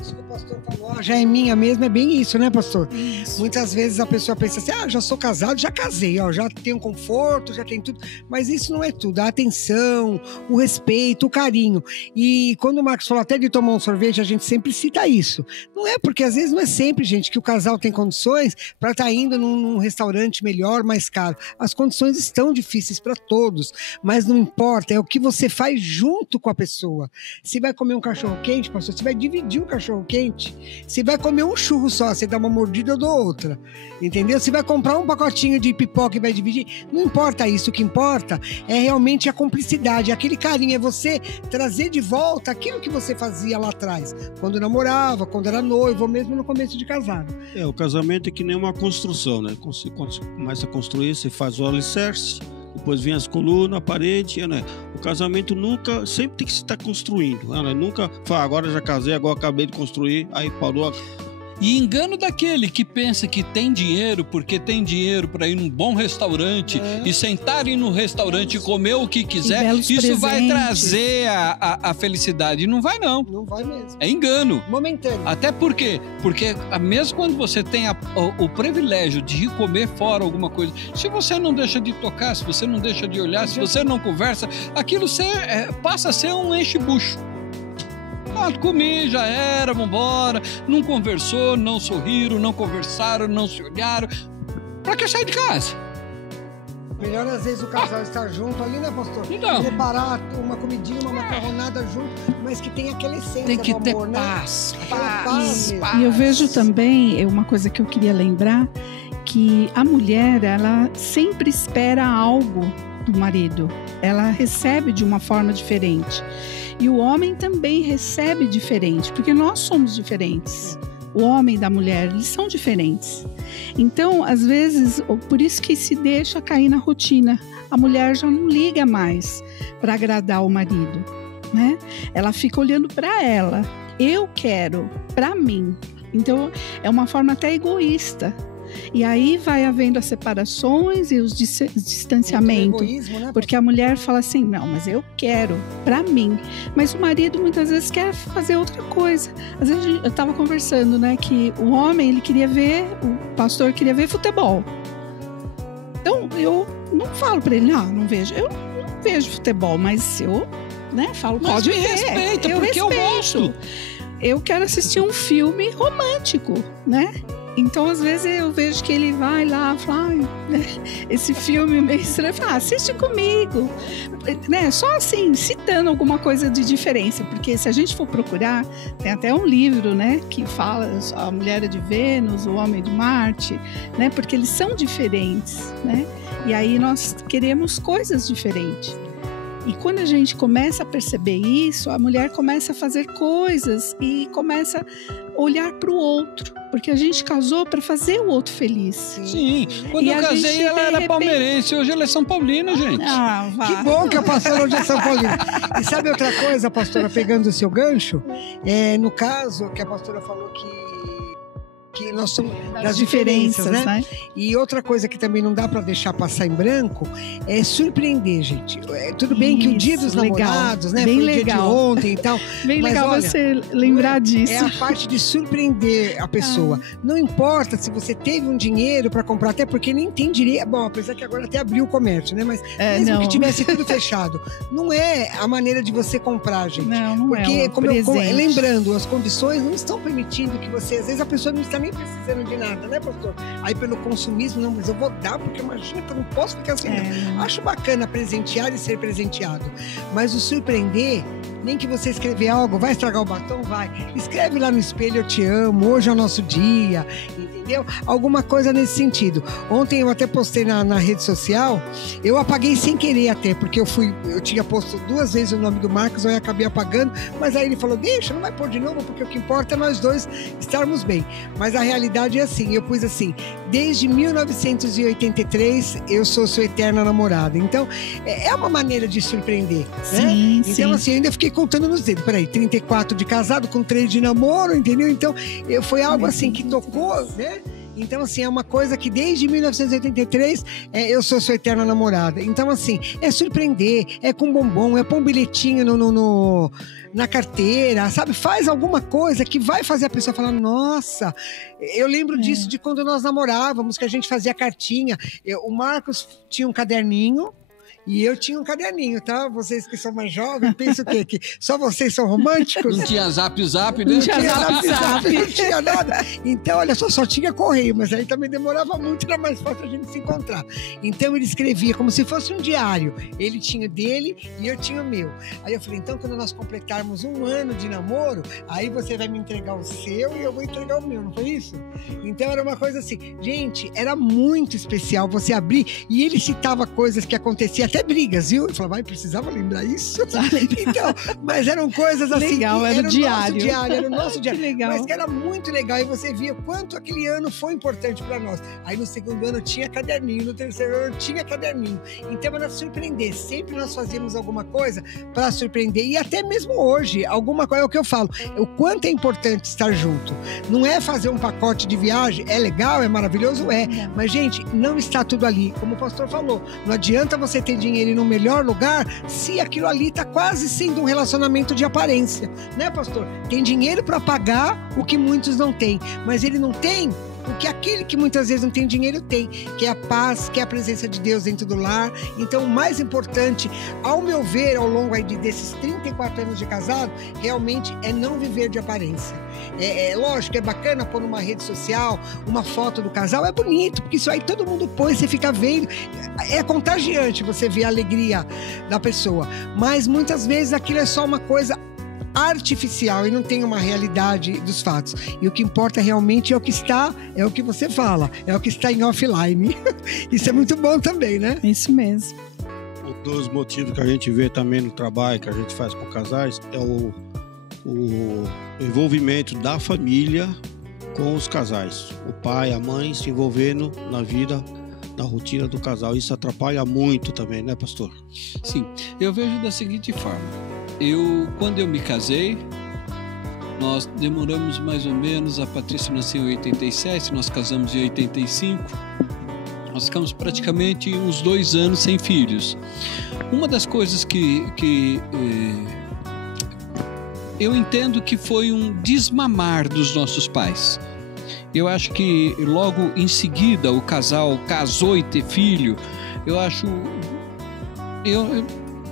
isso que o pastor falou, já é minha mesmo, é bem isso, né, pastor? Isso. Muitas vezes a pessoa pensa assim, já sou casado, já casei, já tenho conforto, já tenho tudo, mas isso não é tudo, a atenção, o respeito, o carinho. E quando o Marcos falou até de tomar um sorvete, a gente sempre cita isso. Não é porque às vezes não é sempre, gente, que o casal tem condições para estar indo num restaurante melhor, mais caro. As condições estão difíceis para todos, mas não importa, é o que você faz junto com a pessoa. Se vai comer um cachorro quente, pastor, você vai dividir um cachorro quente, Se vai comer um churro só, você dá uma mordida, eu dou outra. Entendeu? Se vai comprar um pacotinho de pipoca e vai dividir, não importa isso. O que importa é realmente a cumplicidade, aquele carinho, é você trazer de volta aquilo que você fazia lá atrás, quando namorava, quando era noivo, ou mesmo no começo de casado. O casamento é que nem uma construção, né? Quando você começa a construir, você faz o alicerce, depois vem as colunas, a parede, né? O casamento sempre tem que se estar construindo, né? Nunca fala, agora já casei, agora acabei de construir, aí parou. E engano daquele que pensa que tem dinheiro, porque tem dinheiro para ir num bom restaurante e sentarem no restaurante e comer o que quiser, isso presentes. Vai trazer a felicidade. Não vai, não. Não vai mesmo. É engano. Momentâneo. Até porque mesmo quando você tem o privilégio de ir comer fora alguma coisa, se você não deixa de tocar, se você não deixa de olhar, se você não conversa, aquilo passa a ser um enche-bucho. Comi, já era, vambora. Não conversou, não sorriram, não conversaram, não se olharam. Pra que sair de casa? Melhor às vezes o casal estar junto ali, né, pastor? Então. Preparar uma comidinha, uma macarronada junto, mas que tem aquela essência tem que do ter amor, paz, né? paz. E eu vejo também, uma coisa que eu queria lembrar, que a mulher, ela sempre espera algo do marido. Ela recebe de uma forma diferente. E o homem também recebe diferente, porque nós somos diferentes. O homem e da mulher, eles são diferentes. Então, às vezes, por isso que se deixa cair na rotina. A mulher já não liga mais para agradar o marido, né? Ela fica olhando para ela. Eu quero, para mim. Então, é uma forma até egoísta. E aí vai havendo as separações e os distanciamentos, egoísmo, né? Porque a mulher fala assim, não, mas eu quero pra mim, mas o marido muitas vezes quer fazer outra coisa. Às vezes eu estava conversando, né, que o homem, o pastor queria ver futebol. Então eu não falo pra ele, não vejo, eu não vejo futebol, mas eu, né, falo, mas pode me ver, respeita, porque eu gosto. Eu quero assistir um filme romântico, né? Então, às vezes, eu vejo que ele vai lá, fala, né, esse filme meio estranho, fala, assiste comigo, né? Só assim, citando alguma coisa de diferença, porque se a gente for procurar, tem até um livro, né, que fala a mulher é de Vênus, o homem de Marte, né, porque eles são diferentes, né? E aí nós queremos coisas diferentes. E quando a gente começa a perceber isso, a mulher começa a fazer coisas e começa a olhar para o outro. Porque a gente casou para fazer o outro feliz. Sim, quando eu casei ela era palmeirense, hoje ela é São Paulina, gente. Que bom que a pastora hoje é São Paulina. E sabe outra coisa, pastora, pegando o seu gancho? No caso que a pastora falou que nós somos das diferenças, né? E outra coisa que também não dá para deixar passar em branco é surpreender, gente. Tudo bem que o dia dos namorados, né? Bem foi legal. O dia de ontem e tal. Bem mas, legal olha, você lembrar disso. É a parte de surpreender a pessoa. Não importa se você teve um dinheiro para comprar, até porque nem tem direito. Bom, apesar que agora até abriu o comércio, né? Mas mesmo que tivesse tudo fechado, não é a maneira de você comprar, gente. Não porque, é um lembrando, as condições não estão permitindo que você, às vezes a pessoa não está nem precisando de nada, né, pastor? Aí pelo consumismo, não, mas eu vou dar, porque imagina que eu não posso ficar assim. Acho bacana presentear e ser presenteado, mas o surpreender, nem que você escrever algo, vai estragar o batom? Vai. Escreve lá no espelho, eu te amo, hoje é o nosso dia, entendeu? Alguma coisa nesse sentido. Ontem eu até postei na rede social, eu apaguei sem querer até, porque eu tinha posto 2 vezes o nome do Marcos, eu acabei apagando, mas aí ele falou, deixa, não vai pôr de novo, porque o que importa é nós dois estarmos bem. Mas a realidade é assim, eu pus assim, desde 1983 eu sou sua eterna namorada. Então, é uma maneira de surpreender, né? Sim, então, assim, eu ainda fiquei contando nos dedos. Peraí, 34 de casado com 3 de namoro, entendeu? Então, foi algo assim que tocou, né? Então, assim, é uma coisa que desde 1983 eu sou sua eterna namorada. Então, assim, é surpreender, é com bombom, é pôr um bilhetinho na carteira, sabe? Faz alguma coisa que vai fazer a pessoa falar, nossa, eu lembro disso de quando nós namorávamos, que a gente fazia cartinha. O Marcos tinha um caderninho, E eu tinha um caderninho, tá? Vocês que são mais jovens, pensam o quê? Que só vocês são românticos? Não tinha zap, né? Não tinha zap, não tinha nada. Então, olha só tinha correio, mas aí também demorava muito, era mais fácil a gente se encontrar. Então, ele escrevia como se fosse um diário. Ele tinha o dele e eu tinha o meu. Aí eu falei, então, quando nós completarmos 1 ano de namoro, aí você vai me entregar o seu e eu vou entregar o meu, não foi isso? Então, era uma coisa assim. Gente, era muito especial você abrir e ele citava coisas que aconteciam, até brigas, viu? Eu falava, precisava lembrar isso? Então, mas eram coisas assim. Legal, era o diário. Era o nosso diário. Legal. Mas que era muito legal e você via quanto aquele ano foi importante para nós. Aí no segundo ano tinha caderninho, no terceiro ano tinha caderninho. Então era surpreender. Sempre nós fazíamos alguma coisa para surpreender. E até mesmo hoje, alguma coisa é o que eu falo. O quanto é importante estar junto. Não é fazer um pacote de viagem. É legal, é maravilhoso, é. Mas, gente, não está tudo ali. Como o pastor falou, não adianta você ter dinheiro no melhor lugar se aquilo ali está quase sendo um relacionamento de aparência. Né, pastor? Tem dinheiro para pagar o que muitos não têm. Mas ele não tem o que aquele que muitas vezes não tem dinheiro tem, que é a paz, que é a presença de Deus dentro do lar. Então, o mais importante, ao meu ver, ao longo aí desses 34 anos de casado, realmente é não viver de aparência. É lógico, é bacana pôr numa rede social uma foto do casal, é bonito, porque isso aí todo mundo põe, você fica vendo, é contagiante você ver a alegria da pessoa, mas muitas vezes aquilo é só uma coisa artificial e não tem uma realidade dos fatos. E o que importa realmente é o que está, é o que você fala, é o que está em offline. Isso é muito bom também, né? Isso mesmo. Um dos motivos que a gente vê também no trabalho que a gente faz com casais é o envolvimento da família com os casais. O pai, a mãe se envolvendo na vida, na rotina do casal. Isso atrapalha muito também, né, pastor? Sim, eu vejo da seguinte forma. Quando eu me casei, nós demoramos mais ou menos, a Patrícia nasceu em 87, nós casamos em 85, nós ficamos praticamente uns 2 anos sem filhos. Uma das coisas que eu entendo que foi um desmamar dos nossos pais. Eu acho que logo em seguida o casal casou e ter filho,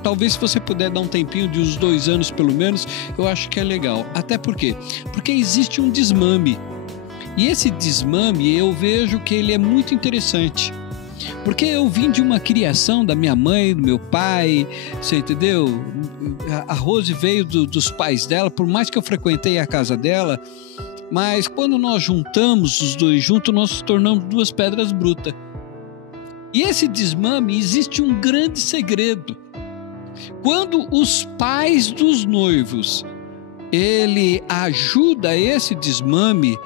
talvez se você puder dar um tempinho de uns 2 anos pelo menos, eu acho que é legal. Até por quê? Porque existe um desmame. E esse desmame eu vejo que ele é muito interessante. Porque eu vim de uma criação da minha mãe, do meu pai, você entendeu? A Rose veio dos pais dela, por mais que eu frequentei a casa dela, mas quando nós juntamos os dois juntos, nós nos tornamos 2 pedras brutas. E esse desmame existe um grande segredo. Quando os pais dos noivos, ele ajuda esse desmame,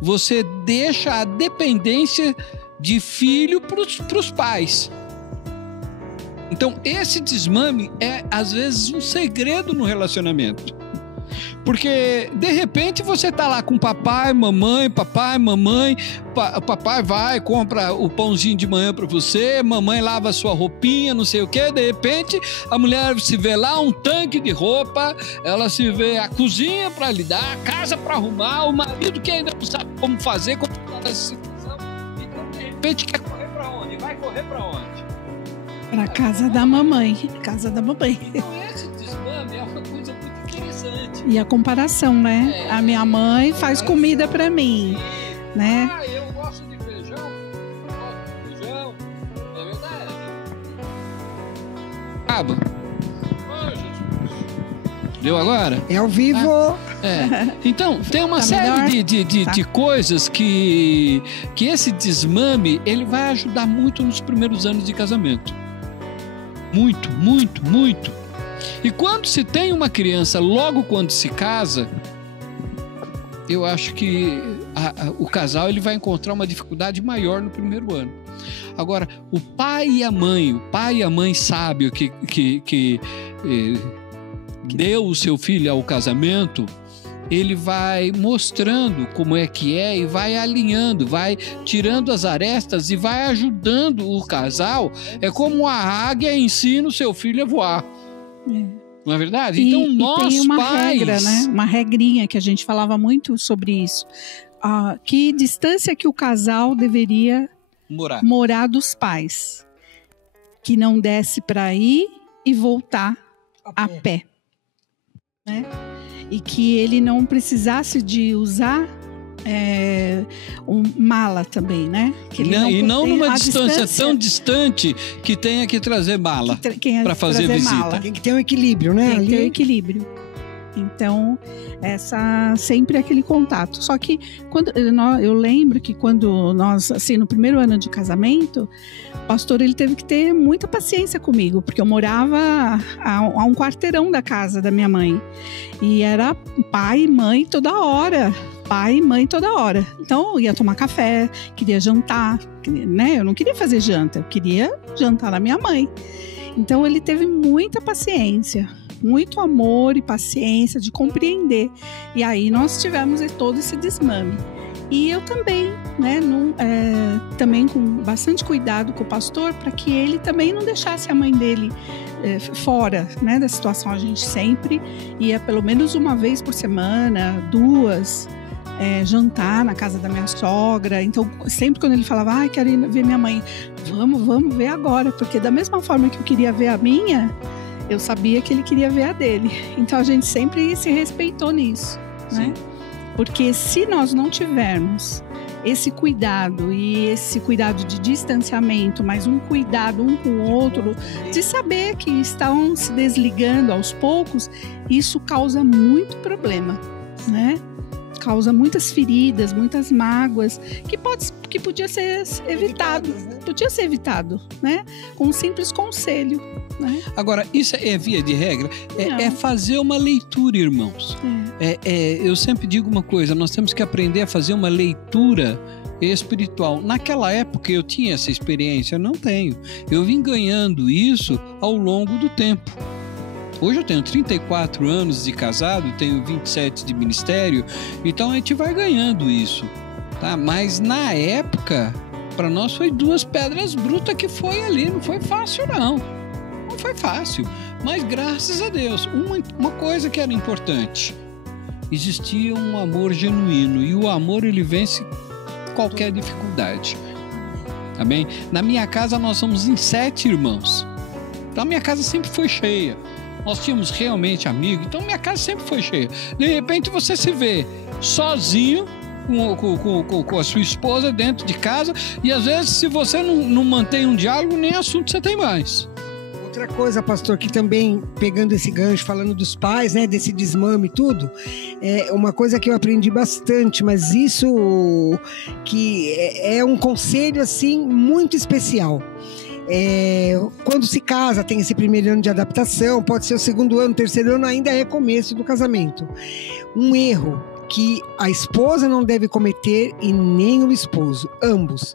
você deixa a dependência de filho para os pais. Então, esse desmame é, às vezes, um segredo no relacionamento. Porque, de repente, você tá lá com papai, mamãe, papai vai, compra o pãozinho de manhã para você, mamãe lava a sua roupinha, não sei o quê, de repente, a mulher se vê lá um tanque de roupa, ela se vê a cozinha para lidar, a casa para arrumar, o marido que ainda não sabe como fazer, como tá nessa situação, então, de repente, quer correr para onde? Vai correr para onde? Para casa da mamãe. Casa da mamãe. Então, esse desmame é uma coisa muito interessante. E a comparação, né? A minha mãe faz comida para mim, né? Eu gosto de feijão. É verdade. Cabo. Deu agora? É ao vivo. Então, tem uma Tá série melhor? de coisas que esse desmame, ele vai ajudar muito nos primeiros anos de casamento. Muito, muito, muito. E quando se tem uma criança, logo quando se casa, eu acho que o casal ele vai encontrar uma dificuldade maior no primeiro ano. Agora, o pai e a mãe sábio que deu o seu filho ao casamento, ele vai mostrando como é que é e vai alinhando, vai tirando as arestas e vai ajudando o casal. É como a águia ensina o seu filho a voar. Não é verdade? Então, nós tem uma pais... regra, né? Uma regrinha que a gente falava muito sobre isso. Que distância que o casal deveria morar dos pais. que não desse para ir e voltar a pé, né? E que ele não precisasse de usar mala também, né? Que ele e não numa distância tão distante que tenha que trazer mala para fazer visita. Mala. Tem que ter um equilíbrio, né? Tem que ter um equilíbrio. Então, sempre aquele contato. Só que eu lembro que quando nós, assim, no primeiro ano de casamento, o pastor ele teve que ter muita paciência comigo, porque eu morava a um quarteirão da casa da minha mãe. E era pai e mãe toda hora. Pai e mãe toda hora. Então, eu ia tomar café, queria jantar, né? Eu não queria fazer janta, eu queria jantar na minha mãe. Então, ele teve muita paciência, muito amor e paciência de compreender. E aí, nós tivemos todo esse desmame. E eu também, né? Também com bastante cuidado com o pastor, para que ele também não deixasse a mãe dele fora, né, da situação. A gente sempre ia pelo menos uma vez por semana, 2, jantar na casa da minha sogra. Então, sempre quando ele falava, quero ir ver minha mãe, vamos ver agora, porque da mesma forma que eu queria ver a minha, eu sabia que ele queria ver a dele. Então, a gente sempre se respeitou nisso, né? Porque se nós não tivermos esse cuidado e esse cuidado de distanciamento, mas um cuidado um com o outro, de saber que estão se desligando aos poucos, isso causa muito problema, né? Causa muitas feridas, muitas mágoas, que podia ser evitado. Podia ser evitado, né? Com um simples conselho, né? Agora, isso é via de regra? É fazer uma leitura, irmãos. Eu sempre digo uma coisa, nós temos que aprender a fazer uma leitura espiritual. Naquela época eu tinha essa experiência, eu não tenho. Eu vim ganhando isso ao longo do tempo. Hoje eu tenho 34 anos de casado, tenho 27 de ministério, então a gente vai ganhando isso, tá? Mas na época, para nós foi 2 pedras brutas que foi ali, não foi fácil não. Não foi fácil, mas graças a Deus, uma coisa que era importante, existia um amor genuíno, e o amor ele vence qualquer dificuldade. Amém? Na minha casa nós somos em 7 irmãos, então a minha casa sempre foi cheia. Nós tínhamos realmente amigos, então minha casa sempre foi cheia. De repente você se vê sozinho com a sua esposa dentro de casa, e às vezes se você não mantém um diálogo, nem assunto você tem mais. Outra coisa, pastor, que também, pegando esse gancho, falando dos pais, né, desse desmame e tudo, uma coisa que eu aprendi bastante, mas isso que é um conselho, assim, muito especial. Quando se casa, tem esse primeiro ano de adaptação, pode ser o segundo ano, terceiro ano, ainda é começo do casamento. Um erro que a esposa não deve cometer e nem o esposo, ambos.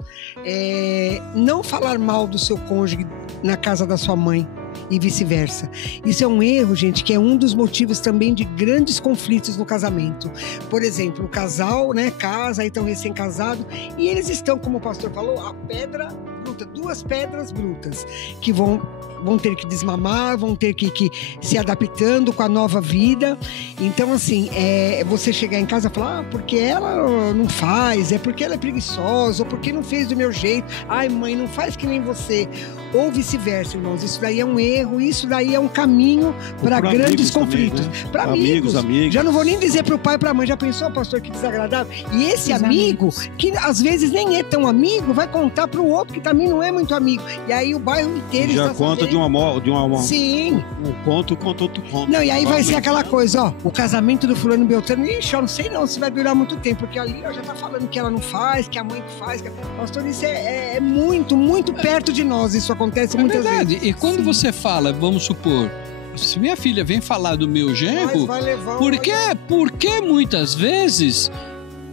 Não falar mal do seu cônjuge na casa da sua mãe e vice-versa. Isso é um erro, gente, que é um dos motivos também de grandes conflitos no casamento. Por exemplo, o casal, né, casa, aí estão recém-casados, e eles estão, como o pastor falou, a pedra bruta, 2 pedras brutas, que vão ter que desmamar, vão ter que se adaptando com a nova vida. Então, assim, você chegar em casa e falar, porque ela não faz, é porque ela é preguiçosa, ou porque não fez do meu jeito, ai mãe, não faz que nem você, ou vice-versa, irmãos. Isso daí é um erro, isso daí é um caminho para grandes conflitos. Né? Para amigos. Já não vou nem dizer para o pai e para a mãe, já pensou, pastor, que desagradável? E esse amigo, que às vezes nem é tão amigo, vai contar para o outro que também não é muito amigo. E aí o bairro inteiro já está conta de uma sim. Um ponto contra outro ponto. Não, e aí vai ser aquela coisa, o casamento do fulano Beltrano, ixi, eu não sei não se vai durar muito tempo, porque ali já tá falando que ela não faz, que a mãe que faz. Pastor, isso é muito, muito perto de nós, isso acontece muitas vezes. É verdade, e quando você fala, vamos supor, se minha filha vem falar do meu genro, porque muitas vezes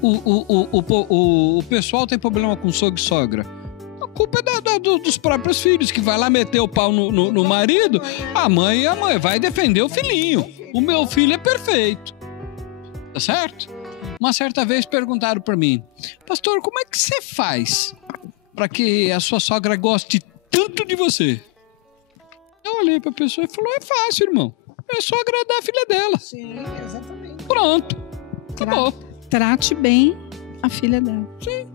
o pessoal tem problema com sogro e sogra? A culpa é dos próprios filhos, que vai lá meter o pau no marido. A mãe vai defender o filhinho. O meu filho é perfeito. Tá certo? Uma certa vez perguntaram para mim, pastor, como é que você faz para que a sua sogra goste tanto de você? Eu olhei para a pessoa e falou, é fácil, irmão. É só agradar a filha dela. Sim, exatamente. Pronto. Acabou. Trate bem a filha dela. Sim.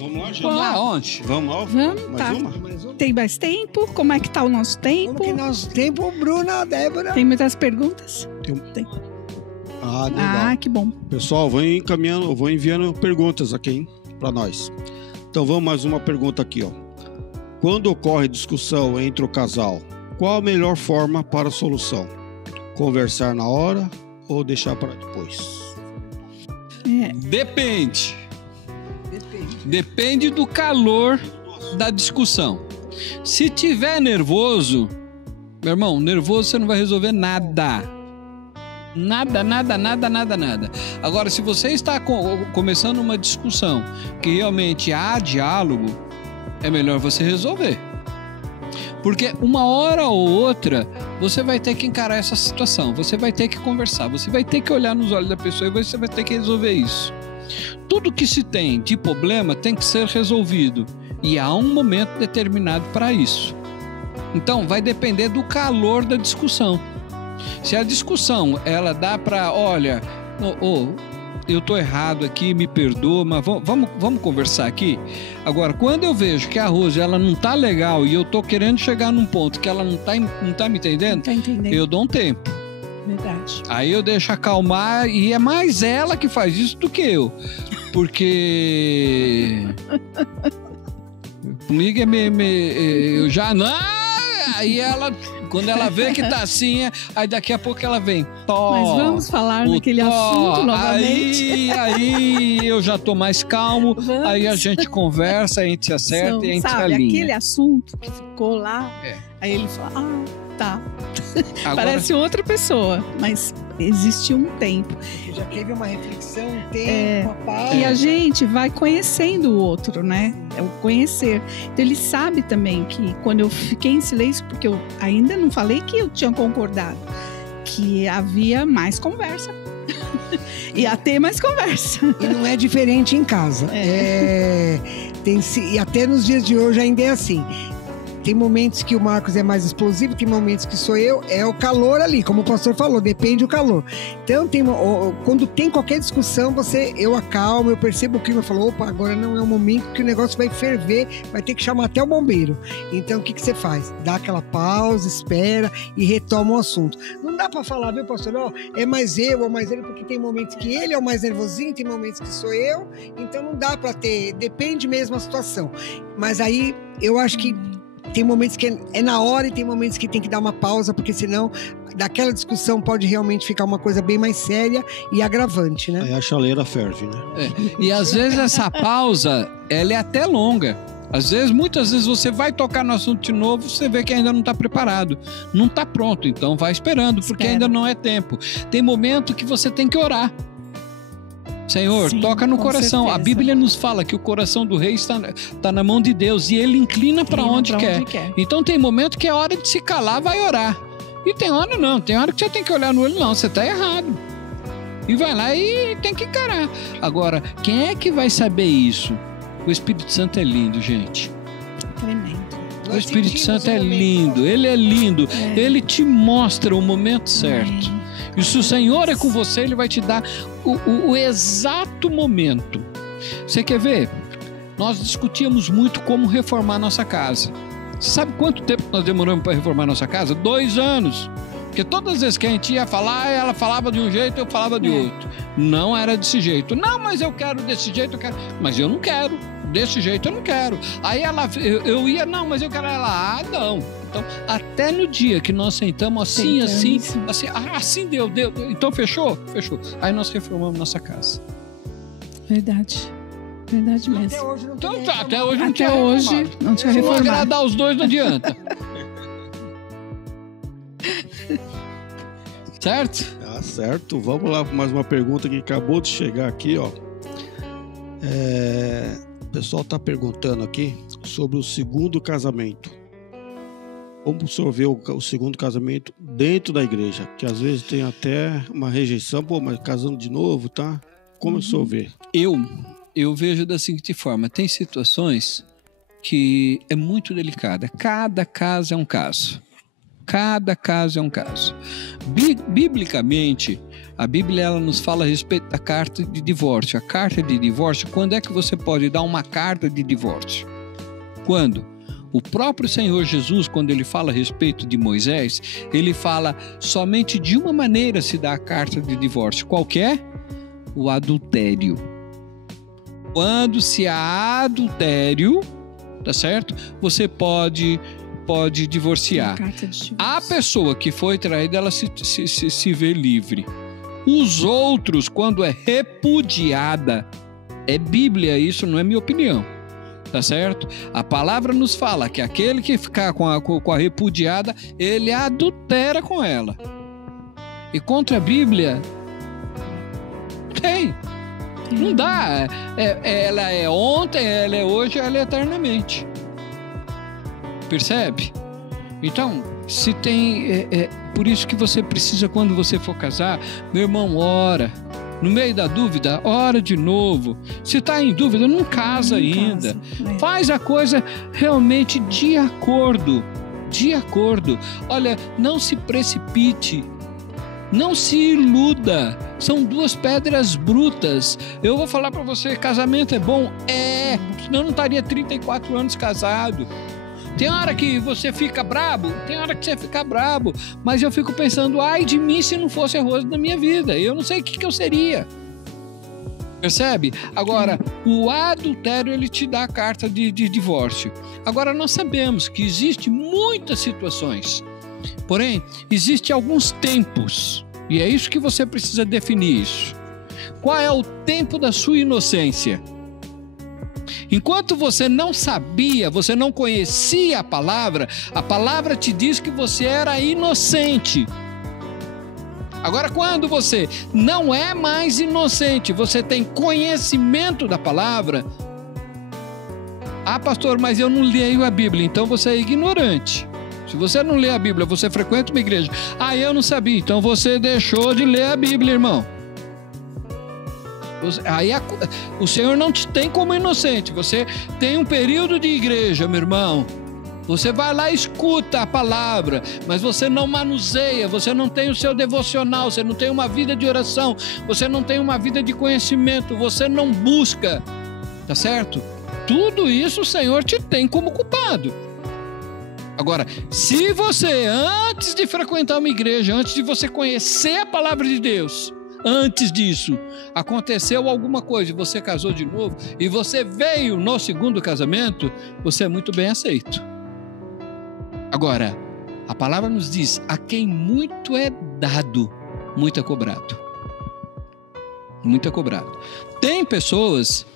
Vamos lá, gente? Vamos lá. Onde? Vamos lá? Vamos, Mais tá. uma? Mais um? Tem mais tempo? Como é que tá o nosso tempo? Como que nosso tempo, Bruna, Débora? Tem muitas perguntas? Tem. Ah, legal. Ah, que bom. Pessoal, vou enviando perguntas aqui, hein, para nós. Então vamos mais uma pergunta aqui, ó. Quando ocorre discussão entre o casal, qual a melhor forma para a solução? Conversar na hora ou deixar para depois? Depende. Depende do calor da discussão. Se tiver nervoso, meu irmão, nervoso você não vai resolver nada. Nada. Agora, se você está começando uma discussão que realmente há diálogo, é melhor você resolver. Porque uma hora ou outra, você vai ter que encarar essa situação, você vai ter que conversar, você vai ter que olhar nos olhos da pessoa e você vai ter que resolver isso. Tudo que se tem de problema tem que ser resolvido e há um momento determinado para isso. Então, vai depender do calor da discussão. Se a discussão, ela dá para, olha, eu tô errado aqui, me perdoa, mas vamos conversar aqui. Agora, quando eu vejo que a Rose, ela não tá legal e eu tô querendo chegar num ponto que ela não tá me entendendo, Não tá entendendo. eu dou um tempo. Verdade. Aí eu deixo acalmar e é mais ela que faz isso do que eu. Porque comigo eu já não. Aí ela, quando ela vê que tá assim, aí daqui a pouco ela vem. Mas vamos falar naquele assunto novamente. Aí eu já tô mais calmo. Vamos. Aí a gente conversa, a gente se acerta e a gente se sabe, alinha. aquele assunto que ficou lá, aí ele fala, tá. Agora, Parece outra pessoa, mas existe um tempo. Já teve uma reflexão, um tempo, uma pausa. E a gente vai conhecendo o outro, né? É o conhecer. Então ele sabe também que quando eu fiquei em silêncio, porque eu ainda não falei que eu tinha concordado, que havia mais conversa. Ia ter mais conversa. E não é diferente em casa. E até nos dias de hoje ainda é assim. Tem momentos que o Marcos é mais explosivo, tem momentos que sou eu, é o calor ali, como o pastor falou, depende do calor. Então, quando tem qualquer discussão, eu acalmo, eu percebo o clima, falo, opa, agora não é o momento que o negócio vai ferver, vai ter que chamar até o bombeiro. Então, o que você faz? Dá aquela pausa, espera e retoma o assunto. Não dá pra falar, viu, pastor? É mais eu ou mais ele, porque tem momentos que ele é o mais nervosinho, tem momentos que sou eu, então não dá pra ter, depende mesmo da situação. Mas aí, eu acho que tem momentos que é na hora e tem momentos que tem que dar uma pausa, porque senão daquela discussão pode realmente ficar uma coisa bem mais séria e agravante, né? Aí a chaleira ferve, né? E às vezes essa pausa, ela é até longa. Muitas vezes você vai tocar no assunto de novo, você vê que ainda não está preparado, não está pronto, então vai esperando, porque ainda não é tempo. Tem momento que você tem que orar. Senhor, Sim, toca no coração. certeza. A Bíblia nos fala que o coração do rei está na mão de Deus e ele inclina para onde quer. Então tem momento que é hora de se calar, vai orar. E tem hora não, tem hora que você tem que olhar no olho, não, você está errado. E vai lá e tem que encarar. Agora, quem é que vai saber isso? O Espírito Santo é lindo, gente. Tremendo. O Espírito Santo é lindo, ele é lindo. Ele te mostra o momento certo. E se o Senhor é com você, Ele vai te dar o exato momento. Você quer ver? Nós discutíamos muito como reformar nossa casa. Você sabe quanto tempo nós demoramos para reformar nossa casa? 2 anos. Porque todas as vezes que a gente ia falar, ela falava de um jeito, eu falava de outro. Não era desse jeito. Não, mas eu quero desse jeito, eu quero. Mas eu não quero. Desse jeito eu não quero. Aí eu ia, não, mas eu quero ela. Não. Então, até no dia que nós sentamos assim deu. Então fechou? Fechou. Aí nós reformamos nossa casa. Verdade mesmo. Até hoje não tem Até hoje não tinha reformado. Se não agradar os dois, não adianta. Certo? Tá certo. Vamos lá para mais uma pergunta que acabou de chegar aqui, ó. O pessoal está perguntando aqui sobre o segundo casamento. Como absorver o segundo casamento dentro da igreja? Que às vezes tem até uma rejeição, mas casando de novo, tá? Como absorver? Eu vejo da seguinte forma, tem situações que é muito delicada. Cada caso é um caso. Cada caso é um caso. Biblicamente, A Bíblia ela nos fala a respeito da carta de divórcio. A carta de divórcio, quando é que você pode dar uma carta de divórcio? Quando? O próprio Senhor Jesus, quando ele fala a respeito de Moisés, ele fala somente de uma maneira se dá a carta de divórcio. Qual que é? O adultério. Quando se há adultério, tá certo? Você pode divorciar. A pessoa que foi traída, ela se vê livre. Os outros, quando é repudiada, é Bíblia, isso não é minha opinião. Tá certo? A palavra nos fala que aquele que ficar com a repudiada, ele adultera com ela. E contra a Bíblia, tem. Não dá. Ela é ontem, ela é hoje, ela é eternamente. Percebe? Então, se tem... por isso que você precisa, quando você for casar, meu irmão, ora. No meio da dúvida, ora de novo. Se está em dúvida, não casa ainda. Faz a coisa realmente de acordo. De acordo. Olha, não se precipite. Não se iluda. São duas pedras brutas. Eu vou falar para você, casamento é bom? É. Senão não estaria 34 anos casado. Tem hora que você fica brabo, tem hora que você fica brabo, mas eu fico pensando, ai de mim se não fosse a Rose na minha vida, eu não sei o que eu seria. Percebe? Agora, o adultério, ele te dá a carta de divórcio. Agora, nós sabemos que existem muitas situações, porém, existem alguns tempos, e é isso que você precisa definir isso. Qual é o tempo da sua inocência? Enquanto você não sabia, você não conhecia a palavra te diz que você era inocente. Agora, quando você não é mais inocente, você tem conhecimento da palavra. Ah, pastor, mas eu não leio a Bíblia, então você é ignorante. Se você não lê a Bíblia, você frequenta uma igreja. Ah, eu não sabia, então você deixou de ler a Bíblia, irmão. Aí o Senhor não te tem como inocente. Você tem um período de igreja, meu irmão. Você vai lá e escuta a palavra, mas você não manuseia, você não tem o seu devocional, você não tem uma vida de oração, você não tem uma vida de conhecimento, você não busca, tá certo? Tudo isso o Senhor te tem como culpado. Agora, se você, antes de frequentar uma igreja, antes de você conhecer a palavra de Deus, antes disso, aconteceu alguma coisa e você casou de novo e você veio no segundo casamento, você é muito bem aceito. Agora, a palavra nos diz, a quem muito é dado, muito é cobrado. Muito é cobrado. Tem pessoas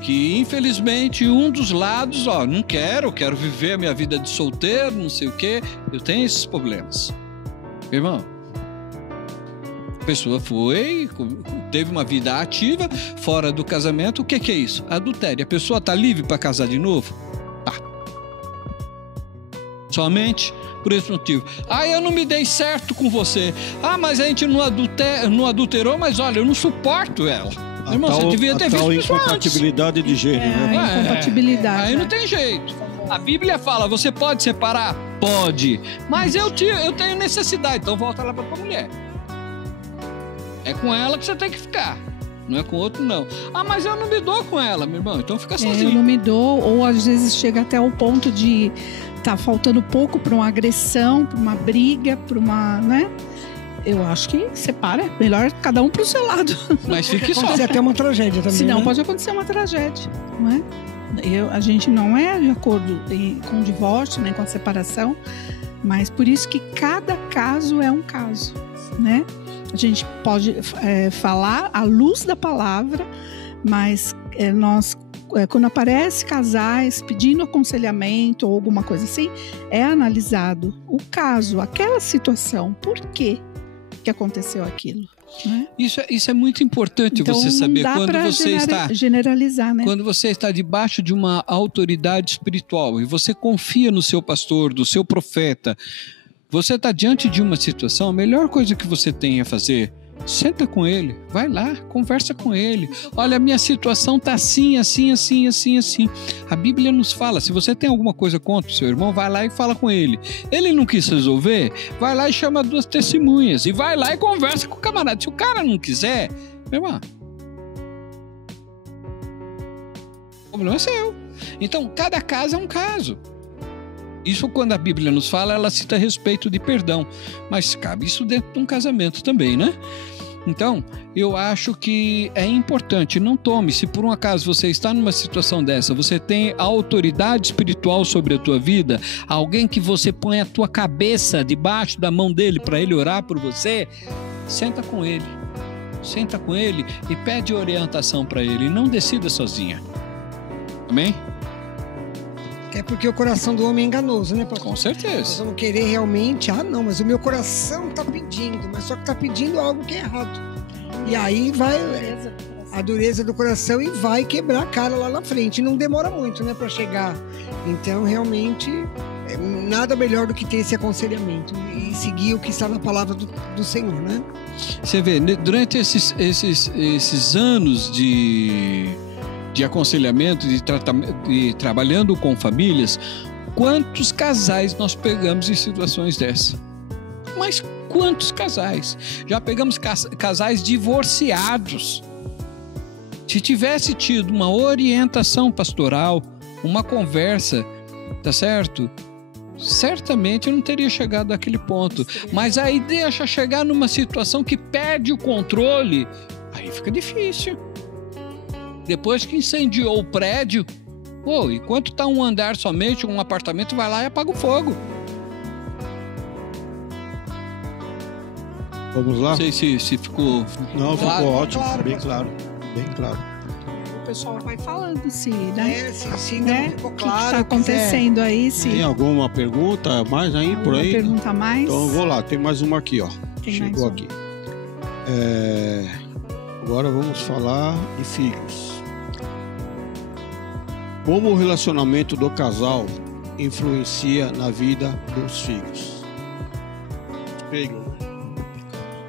que, infelizmente, um dos lados, não quero viver a minha vida de solteiro, não sei o quê, eu tenho esses problemas. Irmão, a pessoa teve uma vida ativa, fora do casamento, o que é isso? Adultério. A pessoa está livre para casar de novo? Tá. Somente por esse motivo. Eu não me dei certo com você. Mas a gente não adulterou, mas olha, eu não suporto ela. Irmão, você devia ter visto isso antes. Incompatibilidade de gênero, né? Incompatibilidade. Aí não tem jeito. A Bíblia fala, você pode separar? Pode. Mas eu tenho necessidade, então volta lá para tua mulher. É com ela que você tem que ficar. Não é com outro, não. Mas eu não me dou com ela, meu irmão. Então fica sozinho. Eu não me dou, ou às vezes chega até o ponto de tá faltando pouco para uma agressão, para uma briga, para uma, né? Eu acho que separa. Melhor cada um pro seu lado. Mas fique só. Pode ser até uma tragédia também. Senão, né? pode acontecer uma tragédia, não é? A gente não é de acordo com o divórcio, nem com a separação, mas por isso que cada caso é um caso, né? A gente pode falar à luz da palavra, mas nós, quando aparece casais pedindo aconselhamento ou alguma coisa assim, é analisado o caso, aquela situação, por que aconteceu aquilo. Né? Isso é muito importante, então, você saber quando você está generalizar, né? Quando você está debaixo de uma autoridade espiritual e você confia no seu pastor, do seu profeta, você está diante de uma situação, a melhor coisa que você tem a fazer Senta com ele, vai lá, conversa com ele. Olha, a minha situação está assim, assim, assim, assim, assim. A Bíblia nos fala, se você tem alguma coisa contra o seu irmão, vai lá e fala com ele. Ele não quis resolver, vai lá e chama 2 testemunhas. E vai lá e conversa com o camarada. Se o cara não quiser, meu irmão, o problema é seu. Então, cada caso é um caso. Isso, quando a Bíblia nos fala, ela cita a respeito de perdão. Mas cabe isso dentro de um casamento também, né? Então, eu acho que é importante, não tome, se por um acaso você está numa situação dessa, você tem a autoridade espiritual sobre a tua vida, alguém que você põe a tua cabeça debaixo da mão dele para ele orar por você, senta com ele e pede orientação para ele, não decida sozinha. Amém? É porque o coração do homem é enganoso, né, pastor? Com certeza. Nós vamos querer realmente, não, mas o meu coração está pedindo, mas só que está pedindo algo que é errado. E aí vai a dureza do coração e vai quebrar a cara lá na frente. E não demora muito, né, para chegar. Então, realmente, nada melhor do que ter esse aconselhamento e seguir o que está na palavra do Senhor, né? Você vê, durante esses anos de aconselhamento, de trabalhando com famílias, quantos casais nós pegamos em situações dessa? Mas quantos casais? Já pegamos casais divorciados. Se tivesse tido uma orientação pastoral, uma conversa, tá certo? Certamente eu não teria chegado àquele ponto. Mas aí deixa chegar numa situação que perde o controle, aí fica difícil. Depois que incendiou o prédio, enquanto está um andar somente, um apartamento, vai lá e apaga o fogo. Vamos lá? Não sei se ficou... Não, claro. ficou ótimo, Claro, bem pastor. claro, bem claro. O pessoal vai falando se, né? Se ainda não ficou O que claro. está acontecendo aí, se Tem alguma pergunta mais aí por aí? pergunta mais? Então eu vou lá, tem mais uma aqui, ó. Tem Chegou mais aqui. Agora vamos falar de filhos. Como o relacionamento do casal influencia na vida dos filhos? Espelho.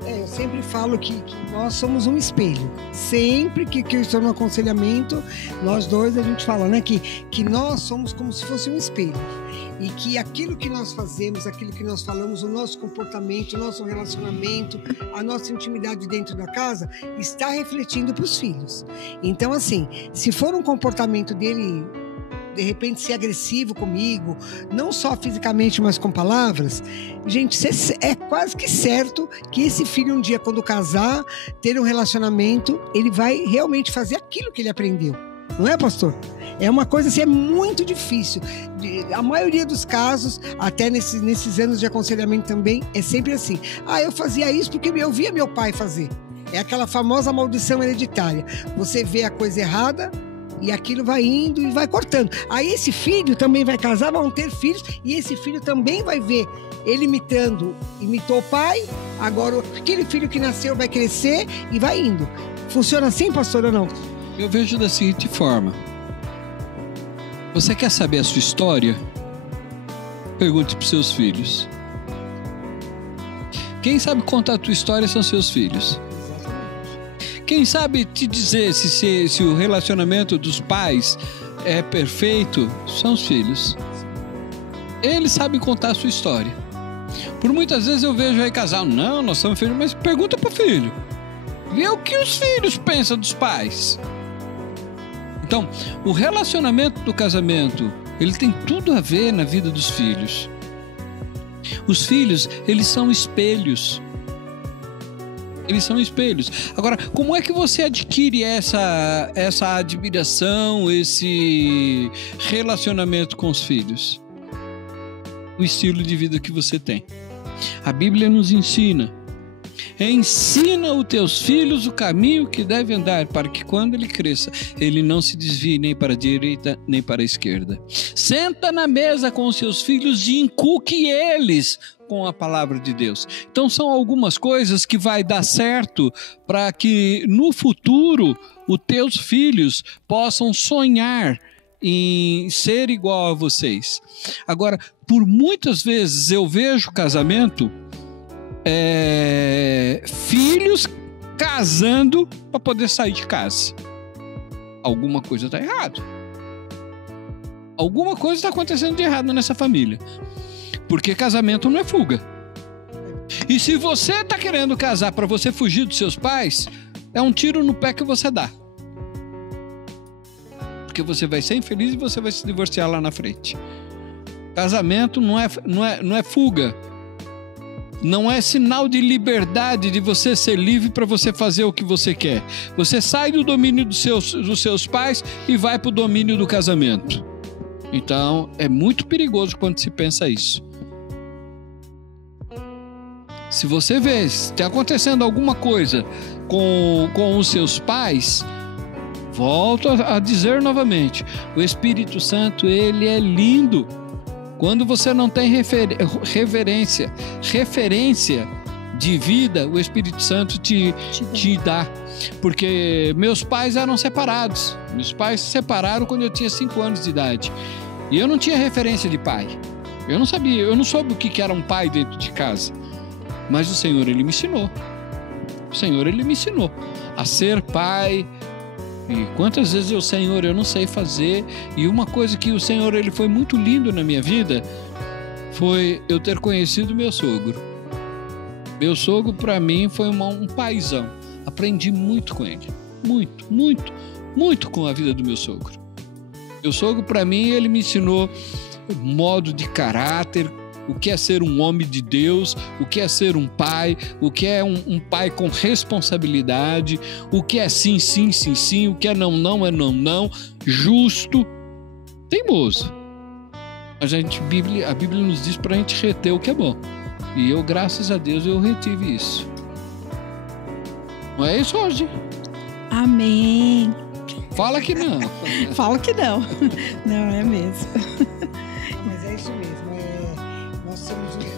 Eu sempre falo que nós somos um espelho. Sempre que eu estou no aconselhamento, nós dois a gente fala, né? Que nós somos como se fosse um espelho. E que aquilo que nós fazemos, aquilo que nós falamos, o nosso comportamento, o nosso relacionamento, a nossa intimidade dentro da casa, está refletindo para os filhos. Então, assim, se for um comportamento dele, de repente, ser agressivo comigo, não só fisicamente, mas com palavras, gente, é quase que certo que esse filho um dia, quando casar, ter um relacionamento, ele vai realmente fazer aquilo que ele aprendeu. Não é, pastor? É uma coisa assim, é muito difícil. A maioria dos casos, até nesses anos de aconselhamento também, é sempre assim. Eu fazia isso porque eu via meu pai fazer. É aquela famosa maldição hereditária. Você vê a coisa errada e aquilo vai indo e vai cortando. Aí esse filho também vai casar, vão ter filhos, e esse filho também vai ver ele imitou o pai, agora aquele filho que nasceu vai crescer e vai indo. Funciona assim, pastor, ou não? Eu vejo da seguinte forma. Você quer saber a sua história? Pergunte para os seus filhos. Quem sabe contar a tua história são seus filhos. Quem sabe te dizer se o relacionamento dos pais é perfeito são os filhos. Eles sabem contar a sua história. Por muitas vezes eu vejo aí casal, não, nós somos filhos, mas pergunta para o filho. Vê o que os filhos pensam dos pais. Então, o relacionamento do casamento, ele tem tudo a ver na vida dos filhos. Os filhos, eles são espelhos. Eles são espelhos. Agora, como é que você adquire essa admiração, esse relacionamento com os filhos? O estilo de vida que você tem. A Bíblia nos ensina. Ensina os teus filhos o caminho que deve andar, para que quando ele cresça, ele não se desvie nem para a direita, nem para a esquerda. Senta na mesa com os seus filhos e inculque eles com a palavra de Deus. Então são algumas coisas que vai dar certo para que no futuro os teus filhos possam sonhar em ser igual a vocês. Agora, por muitas vezes eu vejo casamento filhos casando para poder sair de casa. Alguma coisa está errado. Alguma coisa está acontecendo de errado nessa família. Porque casamento não é fuga. E se você está querendo casar para você fugir dos seus pais, é um tiro no pé que você dá. Porque você vai ser infeliz e você vai se divorciar lá na frente. Casamento não é fuga. Não é sinal de liberdade, de você ser livre para você fazer o que você quer. Você sai do domínio dos seus pais e vai para o domínio do casamento. Então, é muito perigoso quando se pensa isso. Se você vê, se está acontecendo alguma coisa com os seus pais, volto a dizer novamente, o Espírito Santo, ele é lindo. Quando você não tem referência de vida, o Espírito Santo te dá. Porque meus pais eram separados. Meus pais se separaram quando eu tinha 5 anos de idade. E eu não tinha referência de pai. Eu não sabia, eu não soube o que era um pai dentro de casa. Mas o Senhor, ele me ensinou. O Senhor, ele me ensinou a ser pai. E quantas vezes eu, Senhor, eu não sei fazer. E uma coisa que o Senhor, ele foi muito lindo na minha vida, foi eu ter conhecido meu sogro. Meu sogro, para mim, foi um paizão. Aprendi muito com ele. Muito, muito, muito com a vida do meu sogro. Meu sogro, para mim, ele me ensinou modo de caráter, o que é ser um homem de Deus, o que é ser um pai, o que é um pai com responsabilidade, o que é sim, sim, sim, sim, o que é não, não, é não, não, justo, teimoso. A Bíblia nos diz para a gente reter o que é bom. E eu, graças a Deus, eu retive isso. Não é isso hoje? Amém. Fala que não. Fala que não. Não, é mesmo. Mas é isso mesmo.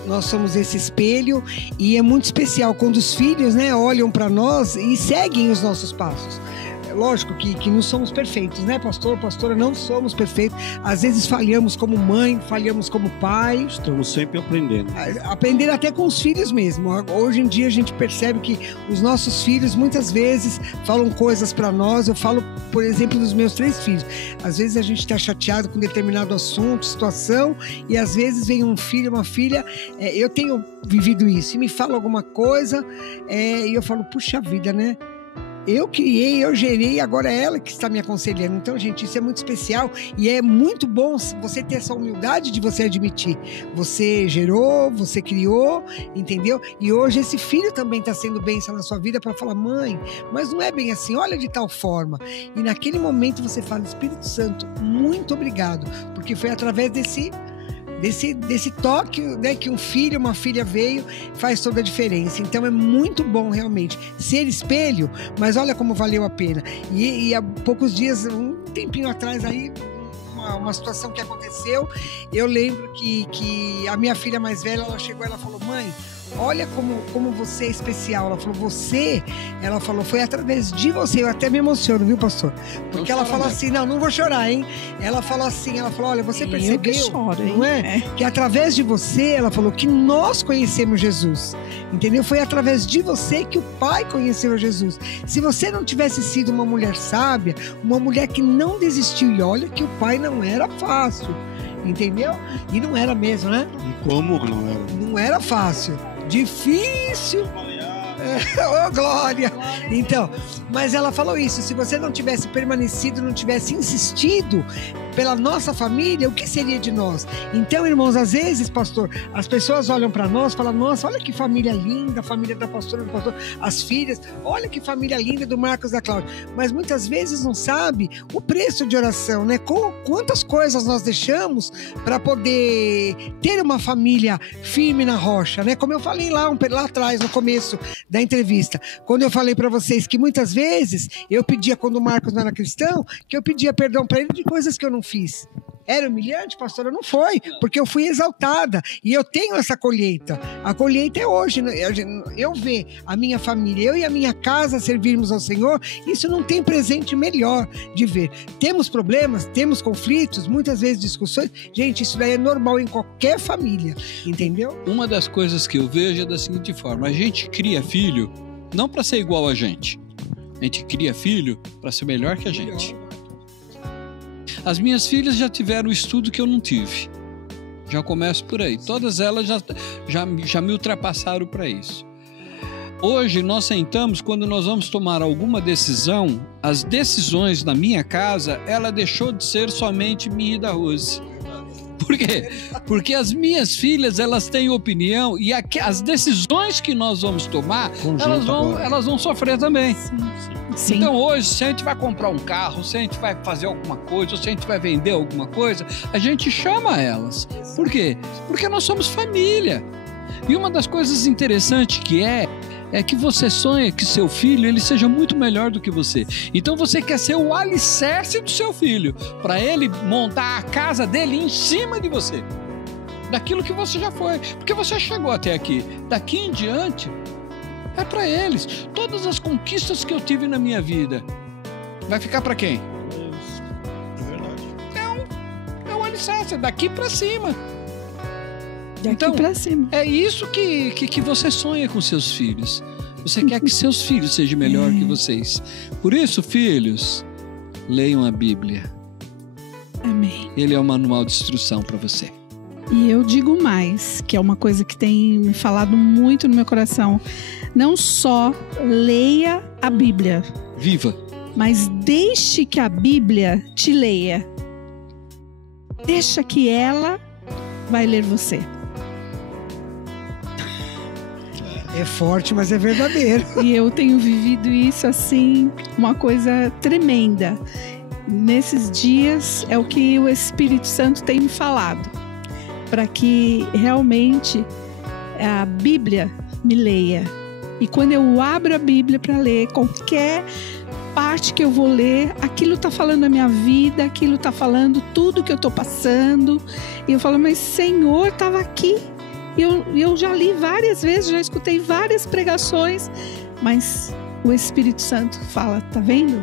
Nós somos esse espelho e é muito especial quando os filhos, né, olham para nós e seguem os nossos passos. Lógico que não somos perfeitos, né, pastor, pastora? Não somos perfeitos. Às vezes falhamos como mãe, falhamos como pai. Estamos sempre aprendendo. Aprender até com os filhos mesmo. Hoje em dia a gente percebe que os nossos filhos muitas vezes falam coisas para nós. Eu falo, por exemplo, dos meus 3 filhos. Às vezes a gente está chateado com determinado assunto, situação, e às vezes vem um filho, uma filha. Eu tenho vivido isso e me fala alguma coisa e eu falo, puxa vida, né? Eu criei, eu gerei, agora é ela que está me aconselhando. Então, gente, isso é muito especial e é muito bom você ter essa humildade de você admitir. Você gerou, você criou, entendeu? E hoje esse filho também está sendo bênção na sua vida para falar, mãe, mas não é bem assim, olha de tal forma. E naquele momento você fala, Espírito Santo, muito obrigado, porque foi através desse toque, né, que um filho, uma filha veio, faz toda a diferença. Então é muito bom realmente ser espelho, mas olha como valeu a pena. E há poucos dias, um tempinho atrás aí, uma situação que aconteceu, eu lembro que a minha filha mais velha, ela chegou e ela falou, mãe, olha como você é especial. Ela falou, foi através de você. Eu até me emociono, viu, pastor? Porque ela falou assim, não vou chorar, hein? Ela falou assim, olha, você percebeu, que choro, hein? Não é? Que através de você, ela falou que nós conhecemos Jesus, entendeu? Foi através de você que o Pai conheceu Jesus. Se você não tivesse sido uma mulher sábia, uma mulher que não desistiu, e olha que o Pai não era fácil, entendeu? E não era mesmo, né? E como não era? Não era fácil. Difícil. Oh, glória! Então, mas ela falou isso, se você não tivesse permanecido, não tivesse insistido pela nossa família, o que seria de nós? Então, irmãos, às vezes, pastor, as pessoas olham para nós e falam, nossa, olha que família linda, a família da pastora, do pastor, as filhas, olha que família linda do Marcos, da Cláudia, mas muitas vezes não sabe o preço de oração, né? Quantas coisas nós deixamos para poder ter uma família firme na rocha, né? Como eu falei lá atrás, no começo da entrevista, quando eu falei para vocês que muitas vezes eu pedia, quando o Marcos não era cristão, que eu pedia perdão para ele de coisas que eu não fiz. Era humilhante, pastora? Não foi, porque eu fui exaltada e eu tenho essa colheita. A colheita é hoje. Eu ver a minha família, eu e a minha casa servirmos ao Senhor, isso não tem presente melhor de ver. Temos problemas, temos conflitos, muitas vezes discussões. Gente, isso daí é normal em qualquer família, entendeu? Uma das coisas que eu vejo é da seguinte forma: a gente cria filho não para ser igual a gente cria filho para ser melhor que a gente. As minhas filhas já tiveram o estudo que eu não tive. Já começo por aí. Todas elas já me ultrapassaram para isso. Hoje nós sentamos, quando nós vamos tomar alguma decisão, as decisões na minha casa, ela deixou de ser somente minha e da Rose. Por quê? Porque as minhas filhas, elas têm opinião e as decisões que nós vamos tomar, elas vão sofrer também. Sim. Então hoje, se a gente vai comprar um carro, se a gente vai fazer alguma coisa, ou se a gente vai vender alguma coisa, a gente chama elas. Por quê? Porque nós somos família. E uma das coisas interessantes que é que você sonha que seu filho ele seja muito melhor do que você. Então você quer ser o alicerce do seu filho, para ele montar a casa dele em cima de você, daquilo que você já foi, porque você chegou até aqui. Daqui em diante é para eles. Todas as conquistas que eu tive na minha vida vai ficar para quem? É verdade. É um alicerce, daqui para cima. Daqui pra cima. É isso que você sonha com seus filhos. Você quer que seus filhos sejam melhor que vocês. Por isso, filhos, leiam a Bíblia. Amém. Ele é um manual de instrução para você. E eu digo mais, que é uma coisa que tem me falado muito no meu coração. Não só leia a Bíblia. Viva. Mas deixe que a Bíblia te leia. Deixa que ela vai ler você. É forte, mas é verdadeiro. E eu tenho vivido isso assim, uma coisa tremenda. Nesses dias é o que o Espírito Santo tem me falado, para que realmente a Bíblia me leia. E quando eu abro a Bíblia para ler, qualquer parte que eu vou ler, aquilo está falando da minha vida, aquilo está falando tudo que eu estou passando. E eu falo, mas Senhor, estava aqui. Eu já li várias vezes, já escutei várias pregações, mas o Espírito Santo fala, tá vendo?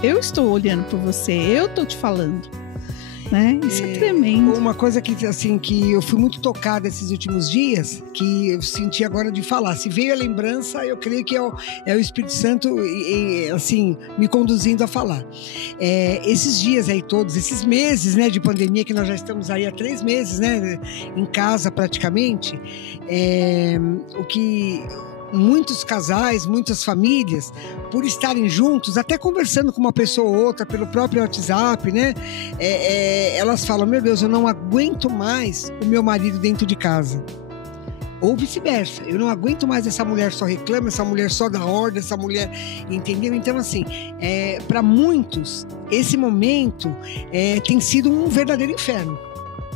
Eu estou olhando por você, eu estou te falando. Né? Isso é tremendo. Uma coisa que, assim, que eu fui muito tocada esses últimos dias, que eu senti agora de falar. Se veio a lembrança, eu creio que é o Espírito Santo, assim, me conduzindo a falar. Esses dias aí todos, esses meses, né, de pandemia, que nós já estamos aí há 3 meses, né, em casa praticamente, o que muitos casais, muitas famílias, por estarem juntos, até conversando com uma pessoa ou outra pelo próprio WhatsApp, né? Elas falam, meu Deus, eu não aguento mais o meu marido dentro de casa. Ou vice-versa, eu não aguento mais essa mulher só reclama, essa mulher só dá ordem, essa mulher, entendeu? Então, assim, para muitos, esse momento tem sido um verdadeiro inferno,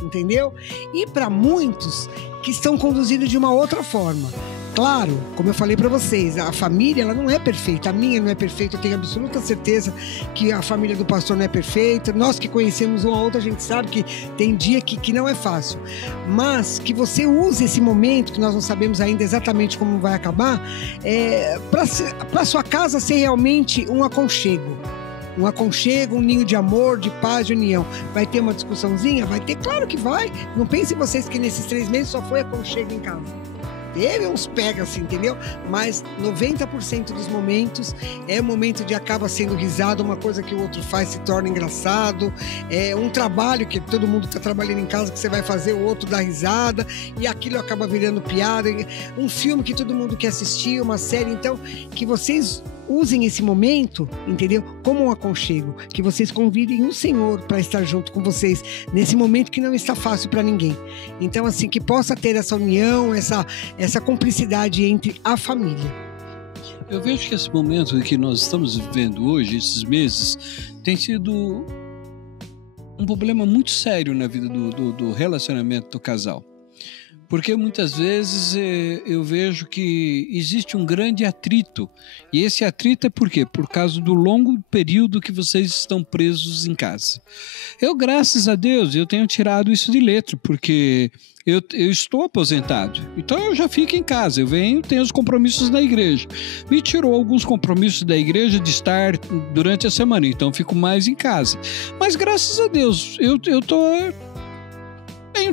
entendeu? E para muitos que estão conduzidos de uma outra forma. Claro, como eu falei para vocês, a família ela não é perfeita, a minha não é perfeita, eu tenho absoluta certeza que a família do pastor não é perfeita, nós que conhecemos uma a outra, a gente sabe que tem dia que não é fácil, mas que você use esse momento, que nós não sabemos ainda exatamente como vai acabar, para sua casa ser realmente um aconchego, um ninho de amor, de paz, de união. Vai ter uma discussãozinha? Vai ter, claro que vai, não pensem vocês que nesses 3 meses só foi aconchego em casa. Teve uns pega assim, entendeu? Mas 90% dos momentos é o momento de acaba sendo risado, uma coisa que o outro faz se torna engraçado, um trabalho que todo mundo está trabalhando em casa que você vai fazer, o outro dá risada e aquilo acaba virando piada, um filme que todo mundo quer assistir, uma série, então que vocês usem esse momento, entendeu? Como um aconchego, que vocês convidem o Senhor para estar junto com vocês nesse momento que não está fácil para ninguém. Então, assim, que possa ter essa união, essa cumplicidade entre a família. Eu vejo que esse momento que nós estamos vivendo hoje, esses meses, tem sido um problema muito sério na vida do relacionamento do casal. Porque muitas vezes eu vejo que existe um grande atrito. E esse atrito é por quê? Por causa do longo período que vocês estão presos em casa. Eu, graças a Deus, eu tenho tirado isso de letra, porque eu estou aposentado. Então eu já fico em casa, eu venho, tenho os compromissos da igreja. Me tirou alguns compromissos da igreja de estar durante a semana, então eu fico mais em casa. Mas graças a Deus, eu tenho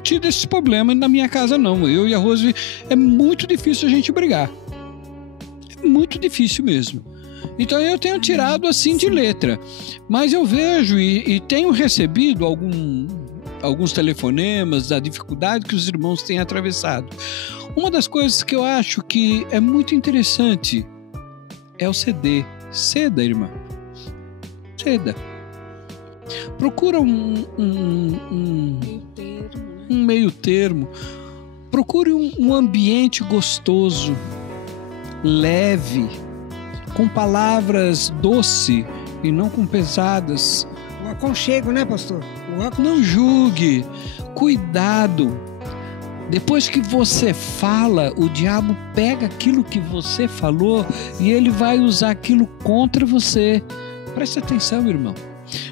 tido esse problema na minha casa não. Eu e a Rose, é muito difícil a gente brigar. É muito difícil mesmo. Então eu tenho tirado assim de letra. Mas eu vejo e tenho recebido alguns telefonemas da dificuldade que os irmãos têm atravessado. Uma das coisas que eu acho que é muito interessante é o CD. Ceda, irmã. Ceda. Procura um meio termo. Procure um ambiente gostoso, leve, com palavras doces e não com pesadas. O aconchego, né, pastor? Não julgue. Cuidado. Depois que você fala, o diabo pega aquilo que você falou e ele vai usar aquilo contra você. Preste atenção, irmão.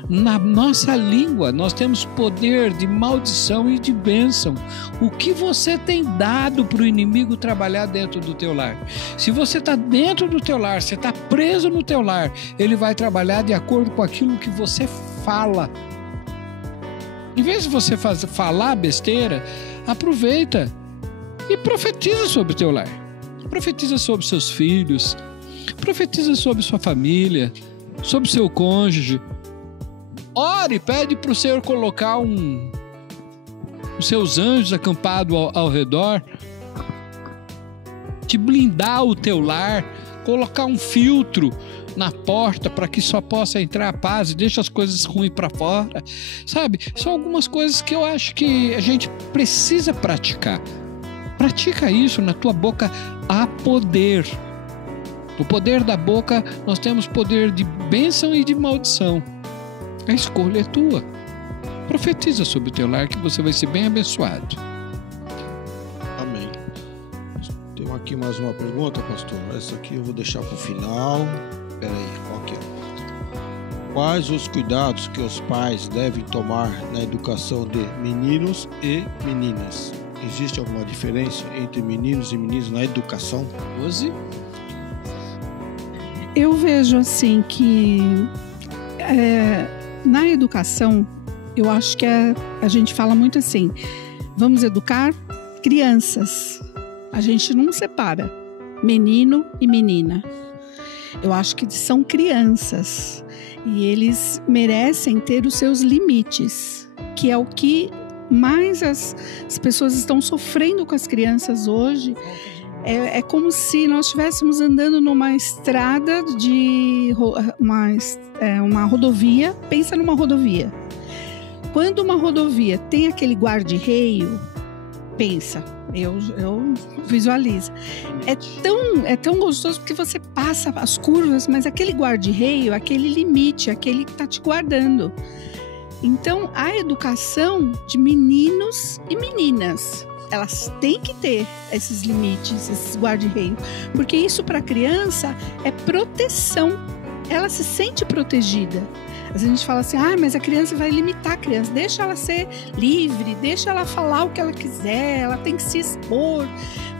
Na nossa língua, nós temos poder de maldição e de bênção. O que você tem dado para o inimigo trabalhar dentro do teu lar? Se você está dentro do teu lar, você está preso no teu lar, ele vai trabalhar de acordo com aquilo que você fala. Em vez de você falar besteira, aproveita e profetiza sobre o teu lar. Profetiza sobre seus filhos, profetiza sobre sua família, sobre seu cônjuge. Ore, pede para o Senhor colocar os seus anjos acampados ao redor, te blindar o teu lar, colocar um filtro na porta para que só possa entrar a paz e deixa as coisas ruins para fora. Sabe? São algumas coisas que eu acho que a gente precisa praticar. Pratica isso. Na tua boca há poder. No poder da boca nós temos poder de bênção e de maldição. A escolha é tua. Profetiza sobre o teu lar que você vai ser bem abençoado. Amém. Tem aqui mais uma pergunta, pastor. Essa aqui eu vou deixar para o final. Espera aí, aqui. Quais os cuidados que os pais devem tomar na educação de meninos e meninas? Existe alguma diferença entre meninos e meninas na educação? Rose? Eu vejo assim que na educação, eu acho que a gente fala muito assim, vamos educar crianças. A gente não separa menino e menina. Eu acho que são crianças e eles merecem ter os seus limites, que é o que mais as pessoas estão sofrendo com as crianças hoje. É como se nós estivéssemos andando numa estrada uma rodovia. Pensa numa rodovia. Quando uma rodovia tem aquele guarda-reio, pensa, eu visualizo. É tão gostoso porque você passa as curvas, mas aquele guarda-reio, aquele limite, aquele que está te guardando. Então, a educação de meninos e meninas, elas têm que ter esses limites, esses guarda-reio, porque isso para a criança é proteção. Ela se sente protegida. Às vezes a gente fala assim, mas a criança vai limitar a criança, deixa ela ser livre, deixa ela falar o que ela quiser, ela tem que se expor.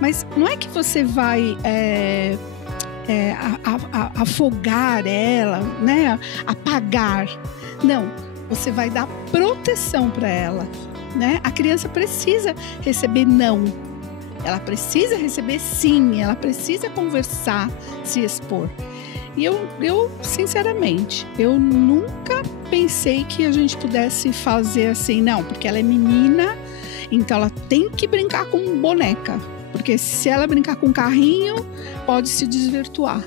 Mas não é que você vai afogar ela, né? Apagar. Não, você vai dar proteção para ela. Né? A criança precisa receber não, ela precisa receber sim, ela precisa conversar, se expor. E eu sinceramente, eu nunca pensei que a gente pudesse fazer assim, não, porque ela é menina, então ela tem que brincar com boneca, porque se ela brincar com carrinho, pode se desvirtuar.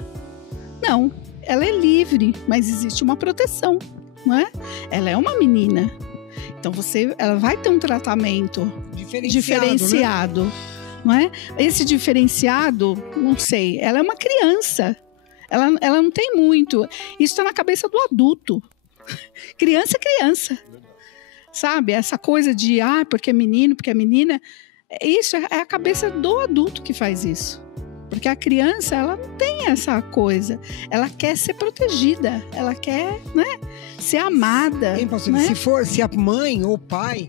Não, ela é livre, mas existe uma proteção, não é? Ela é uma menina. Então ela vai ter um tratamento diferenciado, né? Não é? Esse diferenciado, não sei, ela é uma criança, ela não tem muito. Isso está na cabeça do adulto. Criança é criança, sabe? Essa coisa de porque é menino, porque é menina, Isso é a cabeça do adulto que faz isso. Porque a criança, ela não tem essa coisa. Ela quer ser protegida. Ela quer, né, ser amada. Hein, pastor? Né? Se a mãe ou o pai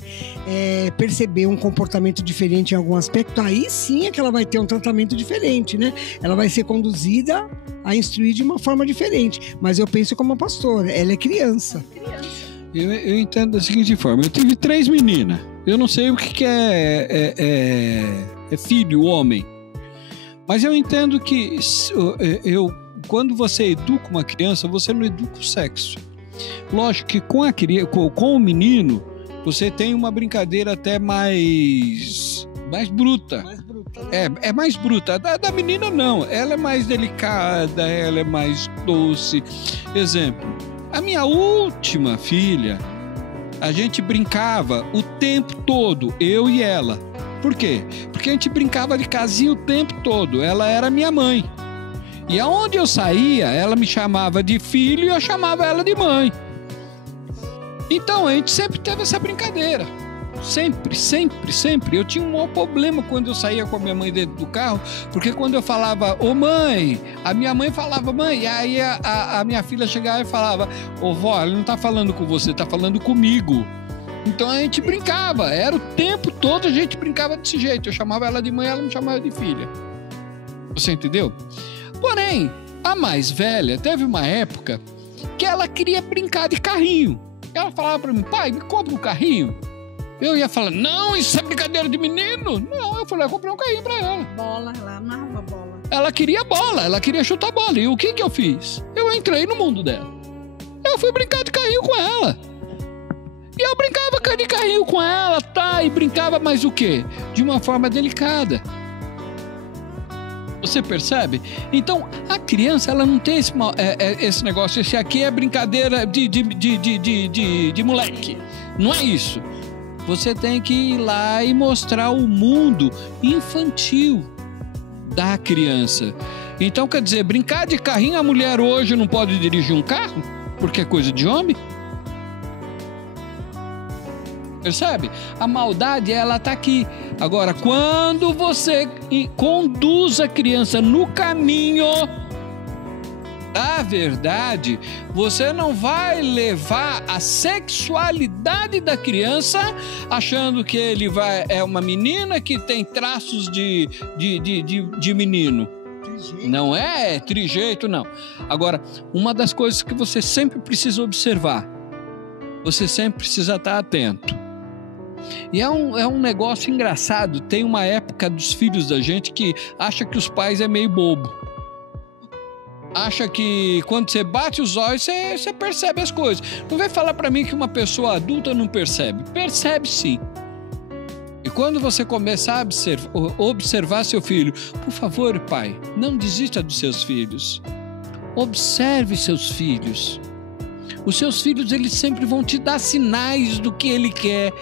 perceber um comportamento diferente em algum aspecto, aí sim é que ela vai ter um tratamento diferente, né? Ela vai ser conduzida a instruir de uma forma diferente. Mas eu penso como pastora, ela é criança. Eu entendo da seguinte forma. Eu tive 3 meninas. Eu não sei o que é filho, homem. Mas eu entendo que quando você educa uma criança, você não educa o sexo. Lógico que com o menino, você tem uma brincadeira até mais bruta. Mais bruta, né? É mais bruta. Da menina, não. Ela é mais delicada, ela é mais doce. Exemplo, a minha última filha, a gente brincava o tempo todo, eu e ela. Por quê? Porque a gente brincava de casinha o tempo todo. Ela era minha mãe. E aonde eu saía, ela me chamava de filho e eu chamava ela de mãe. Então, a gente sempre teve essa brincadeira. Sempre, sempre, sempre. Eu tinha um maior problema quando eu saía com a minha mãe dentro do carro, porque quando eu falava, ô mãe, a minha mãe falava, mãe, e aí a minha filha chegava e falava, ô vó, ela não tá falando com você, tá falando comigo. Então a gente brincava, era o tempo todo a gente brincava desse jeito. Eu chamava ela de mãe, ela me chamava de filha. Você entendeu? Porém, a mais velha teve uma época que ela queria brincar de carrinho. Ela falava pra mim, pai, me compra um carrinho. Eu ia falar, não, isso é brincadeira de menino. Não, eu falei, eu comprei um carrinho pra ela. Bola, ela amava bola. Ela queria bola, ela queria chutar bola. E o que eu fiz? Eu entrei no mundo dela. Eu fui brincar de carrinho com ela. E eu brincava de carrinho com ela, tá? E brincava mais o quê? De uma forma delicada. Você percebe? Então, a criança, ela não tem esse negócio. Esse aqui é brincadeira de moleque. Não é isso. Você tem que ir lá e mostrar o mundo infantil da criança. Então, quer dizer, brincar de carrinho, a mulher hoje não pode dirigir um carro? Porque é coisa de homem? Percebe? A maldade, ela tá aqui. Agora, quando você conduz a criança no caminho da verdade, você não vai levar a sexualidade da criança achando que é uma menina que tem traços de menino. Não é trijeito, não. Agora, uma das coisas que você sempre precisa observar, você sempre precisa estar atento. E é um negócio engraçado. Tem uma época dos filhos da gente que acha que os pais é meio bobo. Acha que quando você bate os olhos, você percebe as coisas. Não vai falar para mim que uma pessoa adulta não percebe. Percebe sim. E quando você começar a observar seu filho, por favor, pai, não desista dos seus filhos. Observe seus filhos. Os seus filhos, eles sempre vão te dar sinais do que ele quer.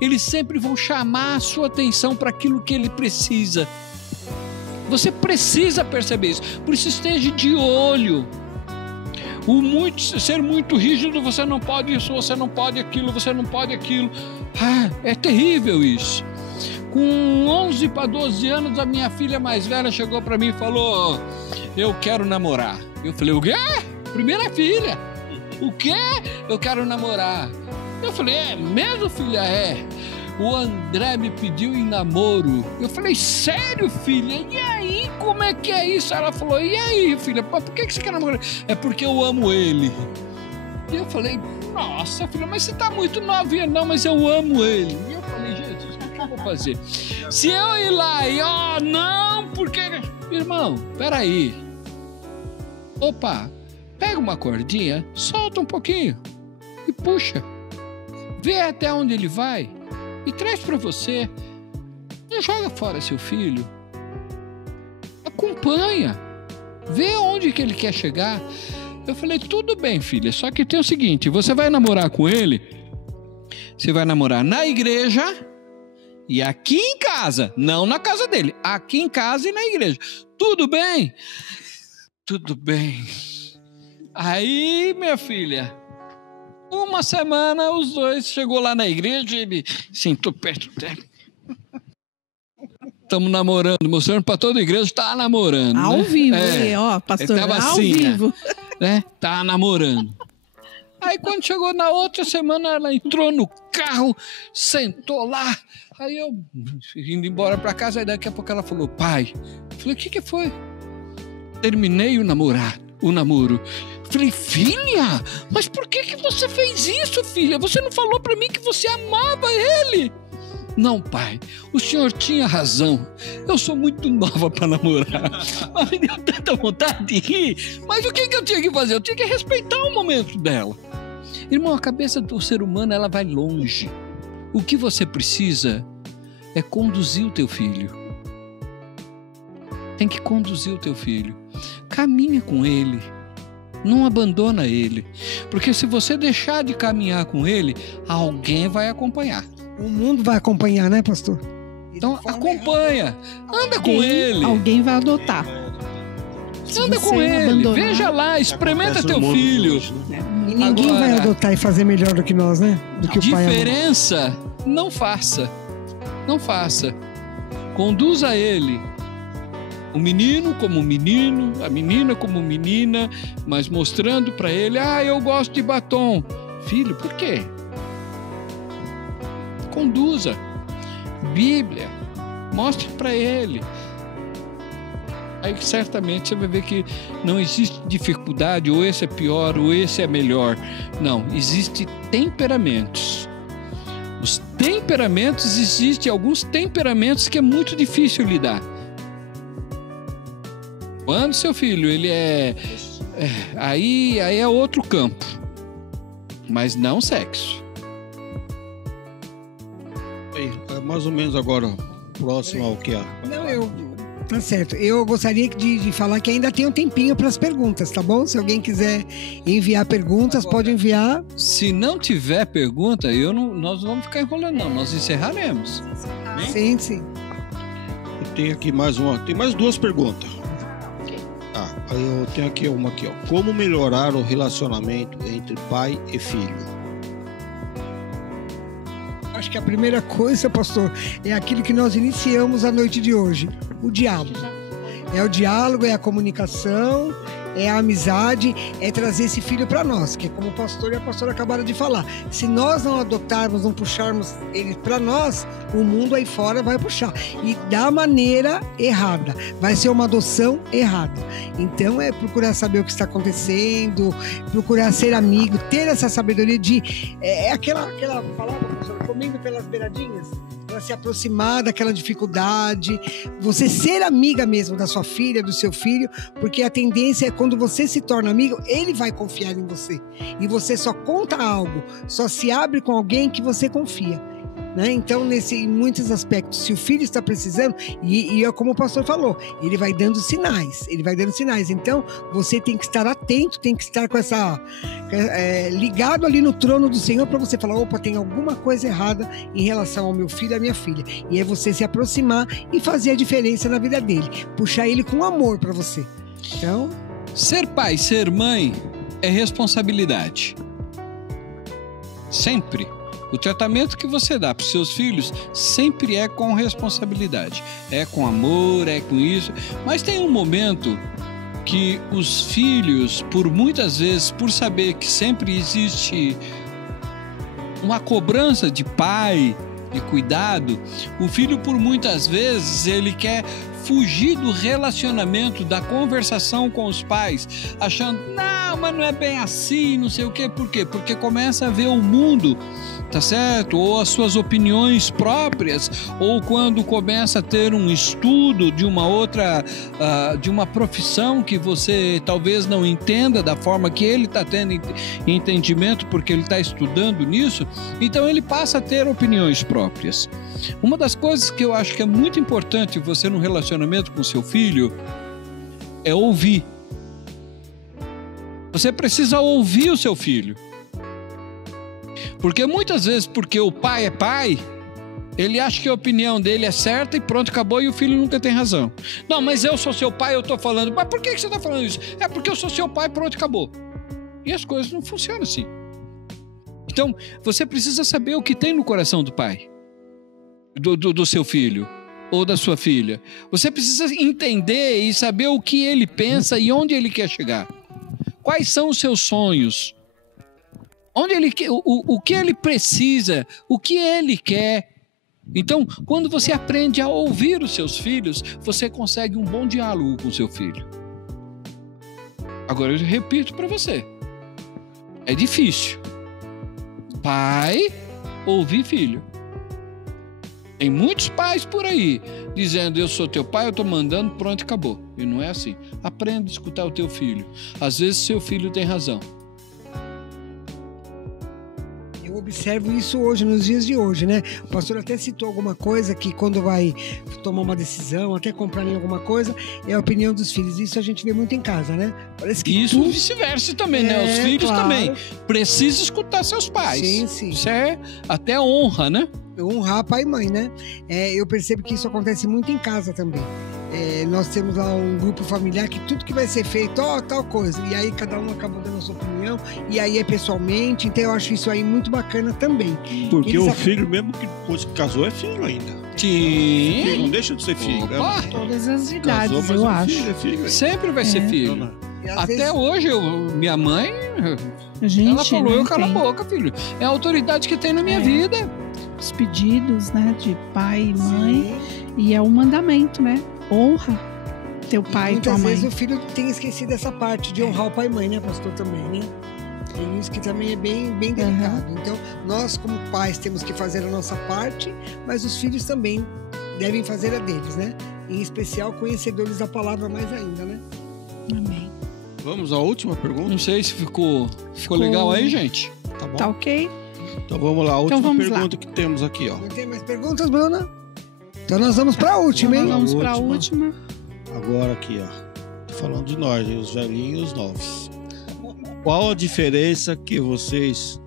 Eles sempre vão chamar a sua atenção para aquilo que ele precisa. Você precisa perceber isso. Por isso, esteja de olho. Ser muito rígido, você não pode isso, você não pode aquilo, você não pode aquilo. É terrível isso. Com 11 para 12 anos, a minha filha mais velha chegou para mim e falou, eu quero namorar. Eu falei, o quê? Primeira filha. O quê? Eu quero namorar. Eu falei, é mesmo, filha? É. O André me pediu em namoro. Eu falei, sério, filha? E aí, como é que é isso? Ela falou, e aí, filha? Por que você quer namorar? É porque eu amo ele. E eu falei, nossa, filha, mas você tá muito novinha. Não, mas eu amo ele. E eu falei, Jesus, o que eu vou fazer? Se eu ir lá e, não, porque... Irmão, peraí. Opa, pega uma cordinha, solta um pouquinho e puxa. Vê até onde ele vai e traz para você. Não joga fora seu filho. Acompanha. Vê onde que ele quer chegar. Eu falei, tudo bem, filha, só que tem o seguinte, você vai namorar com ele, você vai namorar na igreja e aqui em casa, não na casa dele, aqui em casa e na igreja. Tudo bem? Tudo bem. Aí, minha filha, uma semana os dois chegou lá na igreja e ele sentou perto dela. estamos namorando, mostrando para toda a igreja, está namorando. Ao né? vivo, ó, pastor, tava ao assim, vivo. Né? Tá namorando. Aí quando chegou na outra semana, ela entrou no carro, sentou lá. Aí eu indo embora para casa, aí daqui a pouco ela falou, pai. Eu falei, o que foi? Terminei o namoro. Falei, filha, mas por que você fez isso, filha? Você não falou para mim que você amava ele? Não, pai, o senhor tinha razão. Eu sou muito nova para namorar. Mas me deu tanta vontade de rir. Mas o que eu tinha que fazer? Eu tinha que respeitar o momento dela. Irmão, a cabeça do ser humano, ela vai longe. O que você precisa é conduzir o teu filho. Tem que conduzir o teu filho. Caminha com ele. Não abandona ele. Porque se você deixar de caminhar com ele, alguém vai acompanhar. O mundo vai acompanhar, né, pastor? Então acompanha. Anda com ele. Alguém vai adotar. Anda com ele. Veja lá, experimenta teu filho. Hoje, né? E ninguém Agora, vai adotar e fazer melhor do que nós, né? Do que o pai amou. Diferença, não faça. Não faça. Conduza ele. O menino como menino, a menina como menina, mas mostrando para ele, eu gosto de batom. Filho, por quê? Conduza. Bíblia. Mostre para ele. Aí certamente você vai ver que não existe dificuldade, ou esse é pior, ou esse é melhor. Não, existem temperamentos. Os temperamentos, existem alguns temperamentos que é muito difícil lidar. Quando seu filho, ele aí é outro campo. Mas não sexo. É mais ou menos agora, próximo ao que há. Não, tá certo. Eu gostaria de falar que ainda tem um tempinho para as perguntas, tá bom? Se alguém quiser enviar perguntas, pode enviar. Se não tiver pergunta, nós não vamos ficar enrolando, não. Nós encerraremos. Sim. Eu tenho aqui tem mais duas perguntas. Aí eu tenho aqui uma aqui, ó. Como melhorar o relacionamento entre pai e filho? Acho que a primeira coisa, pastor, é aquilo que nós iniciamos a noite de hoje, o diálogo. É o diálogo, é a comunicação, é a amizade, é trazer esse filho para nós, que é como o pastor e a pastora acabaram de falar. Se nós não adotarmos, não puxarmos ele para nós, o mundo aí fora vai puxar. E da maneira errada. Vai ser uma adoção errada. Então é procurar saber o que está acontecendo, procurar ser amigo, ter essa sabedoria de... aquela palavra, pastora, comendo pelas beiradinhas. Para se aproximar daquela dificuldade, você ser amiga mesmo da sua filha, do seu filho, porque a tendência é quando você se torna amigo, ele vai confiar em você. E você só conta algo, só se abre com alguém que você confia. Né? Então, em muitos aspectos, se o filho está precisando, e é como o pastor falou, ele vai dando sinais. Então, você tem que estar atento, tem que estar com ligado ali no trono do Senhor para você falar, opa, tem alguma coisa errada em relação ao meu filho e à minha filha. E é você se aproximar e fazer a diferença na vida dele. Puxar ele com amor para você. Então... Ser pai, ser mãe é responsabilidade. Sempre. O tratamento que você dá para os seus filhos sempre é com responsabilidade. É com amor, é com isso. Mas tem um momento que os filhos, por muitas vezes, por saber que sempre existe uma cobrança de pai, de cuidado, o filho, por muitas vezes, ele quer fugir do relacionamento, da conversação com os pais, achando, não, mas não é bem assim, não sei o quê. Por quê? Porque começa a ver o mundo, tá certo? Ou as suas opiniões próprias, ou quando começa a ter um estudo de uma outra, de uma profissão que você talvez não entenda da forma que ele está tendo entendimento, porque ele está estudando nisso, então ele passa a ter opiniões próprias. Uma das coisas que eu acho que é muito importante você no relacionamento com seu filho é ouvir. Você precisa ouvir o seu filho. Porque muitas vezes, porque o pai é pai, ele acha que a opinião dele é certa e pronto, acabou, e o filho nunca tem razão. Não, mas eu sou seu pai, eu estou falando. Mas por que você está falando isso? É porque eu sou seu pai, pronto, acabou. E as coisas não funcionam assim. Então, você precisa saber o que tem no coração do pai, do seu filho. ou da sua filha. Você precisa entender e saber o que ele pensa e onde ele quer chegar. Quais são os seus sonhos? Onde ele, o que ele precisa? O que ele quer? Então, quando você aprende a ouvir os seus filhos, você consegue um bom diálogo com o seu filho. Agora eu repito para você. É difícil. Pai ouvir filho. Tem muitos pais por aí dizendo: eu sou teu pai, eu estou mandando, pronto, acabou. E não é assim. Aprenda a escutar o teu filho. Às vezes seu filho tem razão. Eu observo isso hoje, nos dias de hoje, né? O pastor até citou alguma coisa que quando vai tomar uma decisão, até comprar em alguma coisa, é a opinião dos filhos. Isso a gente vê muito em casa, né? Parece que isso vice-versa também, né? Os filhos também precisam escutar seus pais. Sim, sim. Isso é até honra, né? Honrar pai e mãe, né? Eu percebo que isso acontece muito em casa também. Nós temos lá um grupo familiar que tudo que vai ser feito, tal coisa, e aí cada um acaba dando a sua opinião, e aí é pessoalmente, então eu acho isso aí muito bacana também. Porque o filho, mesmo que depois que casou, é filho ainda. Sim. Filho não deixa de ser filho. Né? Todas as idades, casou, eu acho. Filho é filho. Sempre vai ser filho. Até vezes... hoje, minha mãe, ela falou, eu calo a boca, filho. É a autoridade que tem na minha vida. Os pedidos, né, de pai e mãe. Sim. E é um mandamento, né? Honra teu pai e tua mãe. Muitas vezes o filho tem esquecido essa parte de honrar o pai e mãe, né, pastor, também, né? E isso que também é bem delicado. Então, nós como pais temos que fazer a nossa parte, mas os filhos também devem fazer a deles, né? Em especial, conhecedores da palavra mais ainda, né? Amém. Vamos à última pergunta? Não sei se ficou legal aí, gente. Tá bom? Tá ok? Então vamos lá, a última pergunta que temos aqui, ó. Não tem mais perguntas, Bruna? Então nós vamos para a última, hein? Vamos para a última. Agora aqui, ó. Tô falando de nós, os velhinhos e os novos. Qual a diferença que vocês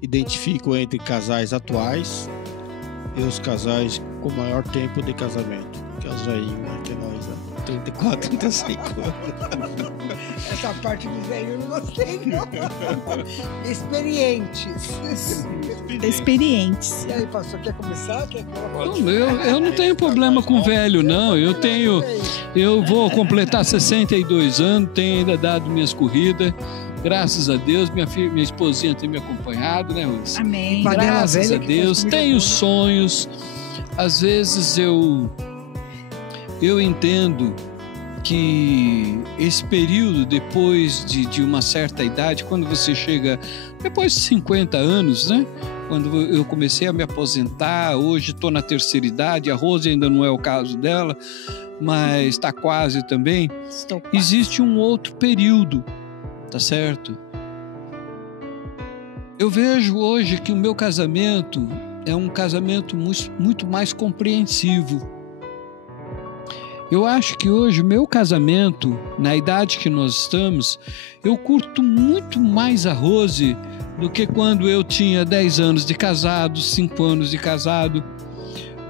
identificam entre casais atuais e os casais com maior tempo de casamento? Que é os velhinhos, né? Que é nós, né? 34, 35 anos. Essa parte dos velhos eu não gostei, não. Experientes. E aí, pastor, quer começar? Eu não tenho problema com velho, não. Eu vou completar 62 anos, tenho ainda dado minhas corridas. Graças a Deus, minha esposinha tem me acompanhado, né, Rose? Amém. Graças a Deus, tenho sonhos. Às vezes eu entendo que esse período, depois de uma certa idade, quando você chega, depois de 50 anos, né? Quando eu comecei a me aposentar, hoje estou na terceira idade, a Rose ainda não é o caso dela, mas está quase também. Existe um outro período, tá certo? Eu vejo hoje que o meu casamento é um casamento muito mais compreensivo. Eu acho que hoje o meu casamento, na idade que nós estamos, eu curto muito mais a Rose do que quando eu tinha 10 anos de casado, 5 anos de casado.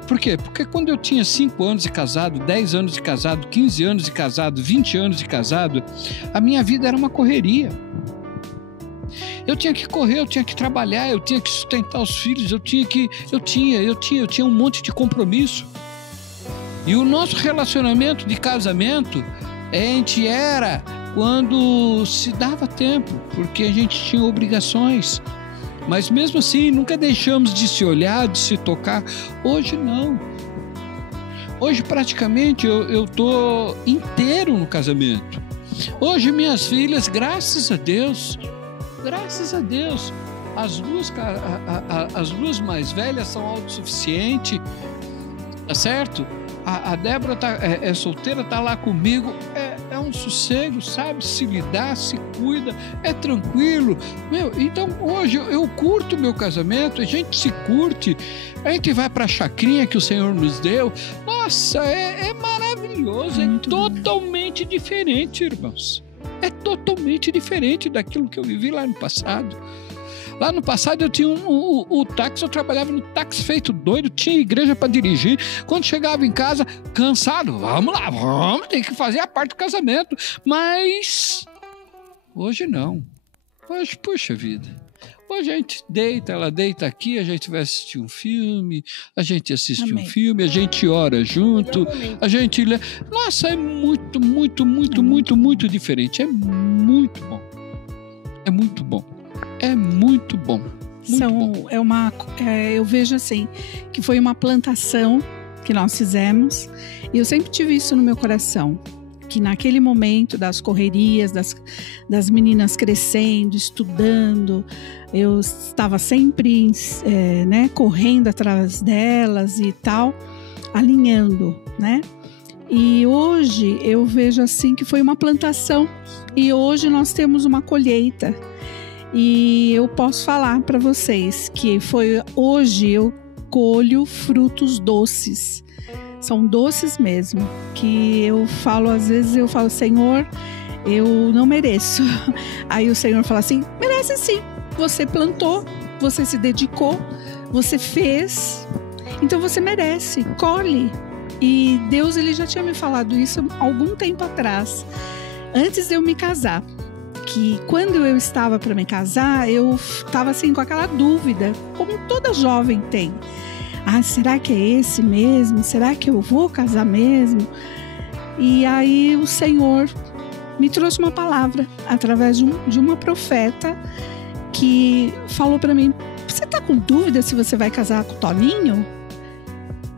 Por quê? Porque quando eu tinha 5 anos de casado, 10 anos de casado, 15 anos de casado, 20 anos de casado, a minha vida era uma correria. Eu tinha que correr, eu tinha que trabalhar, eu tinha que sustentar os filhos, eu tinha um monte de compromisso. E o nosso relacionamento de casamento, a gente era quando se dava tempo, porque a gente tinha obrigações. Mas mesmo assim, nunca deixamos de se olhar, de se tocar. Hoje não. Hoje praticamente eu estou inteiro no casamento. Hoje minhas filhas, graças a Deus, as duas mais velhas são autossuficientes, tá certo? A Débora é solteira, tá lá comigo, é um sossego, sabe? Se lidar, se cuida, é tranquilo. Então hoje eu curto o meu casamento, a gente se curte, a gente vai pra chacrinha que o Senhor nos deu. Nossa, é maravilhoso, é totalmente diferente, irmãos. É totalmente diferente daquilo que eu vivi lá no passado. Lá no passado eu tinha o táxi, eu trabalhava no táxi feito doido, tinha igreja para dirigir. Quando chegava em casa, cansado, vamos lá, tem que fazer a parte do casamento. Mas hoje não. Hoje, puxa vida. A gente deita, ela deita aqui, a gente vai assistir um filme, a gente assiste um filme, a gente ora junto, a gente lê. Nossa, é muito, muito, muito, muito, muito diferente. É muito bom. É muito bom. É muito bom. Muito bom. Eu vejo assim, que foi uma plantação que nós fizemos, e eu sempre tive isso no meu coração, que naquele momento das correrias, das meninas crescendo, estudando, eu estava sempre correndo atrás delas e tal, alinhando, né? E hoje eu vejo assim que foi uma plantação, e hoje nós temos uma colheita. E eu posso falar para vocês que hoje eu colho frutos doces. São doces mesmo, que eu falo, às vezes eu falo, Senhor, eu não mereço. Aí o Senhor fala assim, merece sim. Você plantou, você se dedicou, você fez, então você merece, colhe. E Deus, ele já tinha me falado isso há algum tempo atrás, antes de eu me casar. Que quando eu estava para me casar, eu estava assim com aquela dúvida, como toda jovem tem. Será que é esse mesmo? Será que eu vou casar mesmo? E aí o Senhor me trouxe uma palavra através de uma profeta que falou para mim, você tá com dúvida se você vai casar com o Toninho?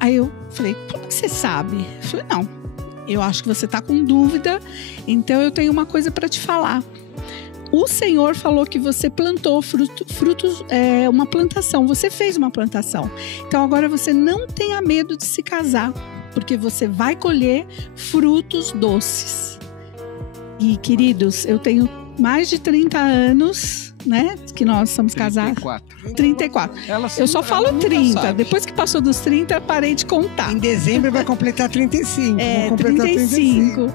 Aí eu falei, como que você sabe? Eu falei, não, eu acho que você tá com dúvida, então eu tenho uma coisa para te falar. O Senhor falou que você plantou frutos, uma plantação, você fez uma plantação. Então agora você não tenha medo de se casar, porque você vai colher frutos doces. E queridos, eu tenho mais de 30 anos, né, que nós somos casados. 34. Eu só falo 30, depois que passou dos 30, parei de contar. Em dezembro vai completar 35. Vou completar 35.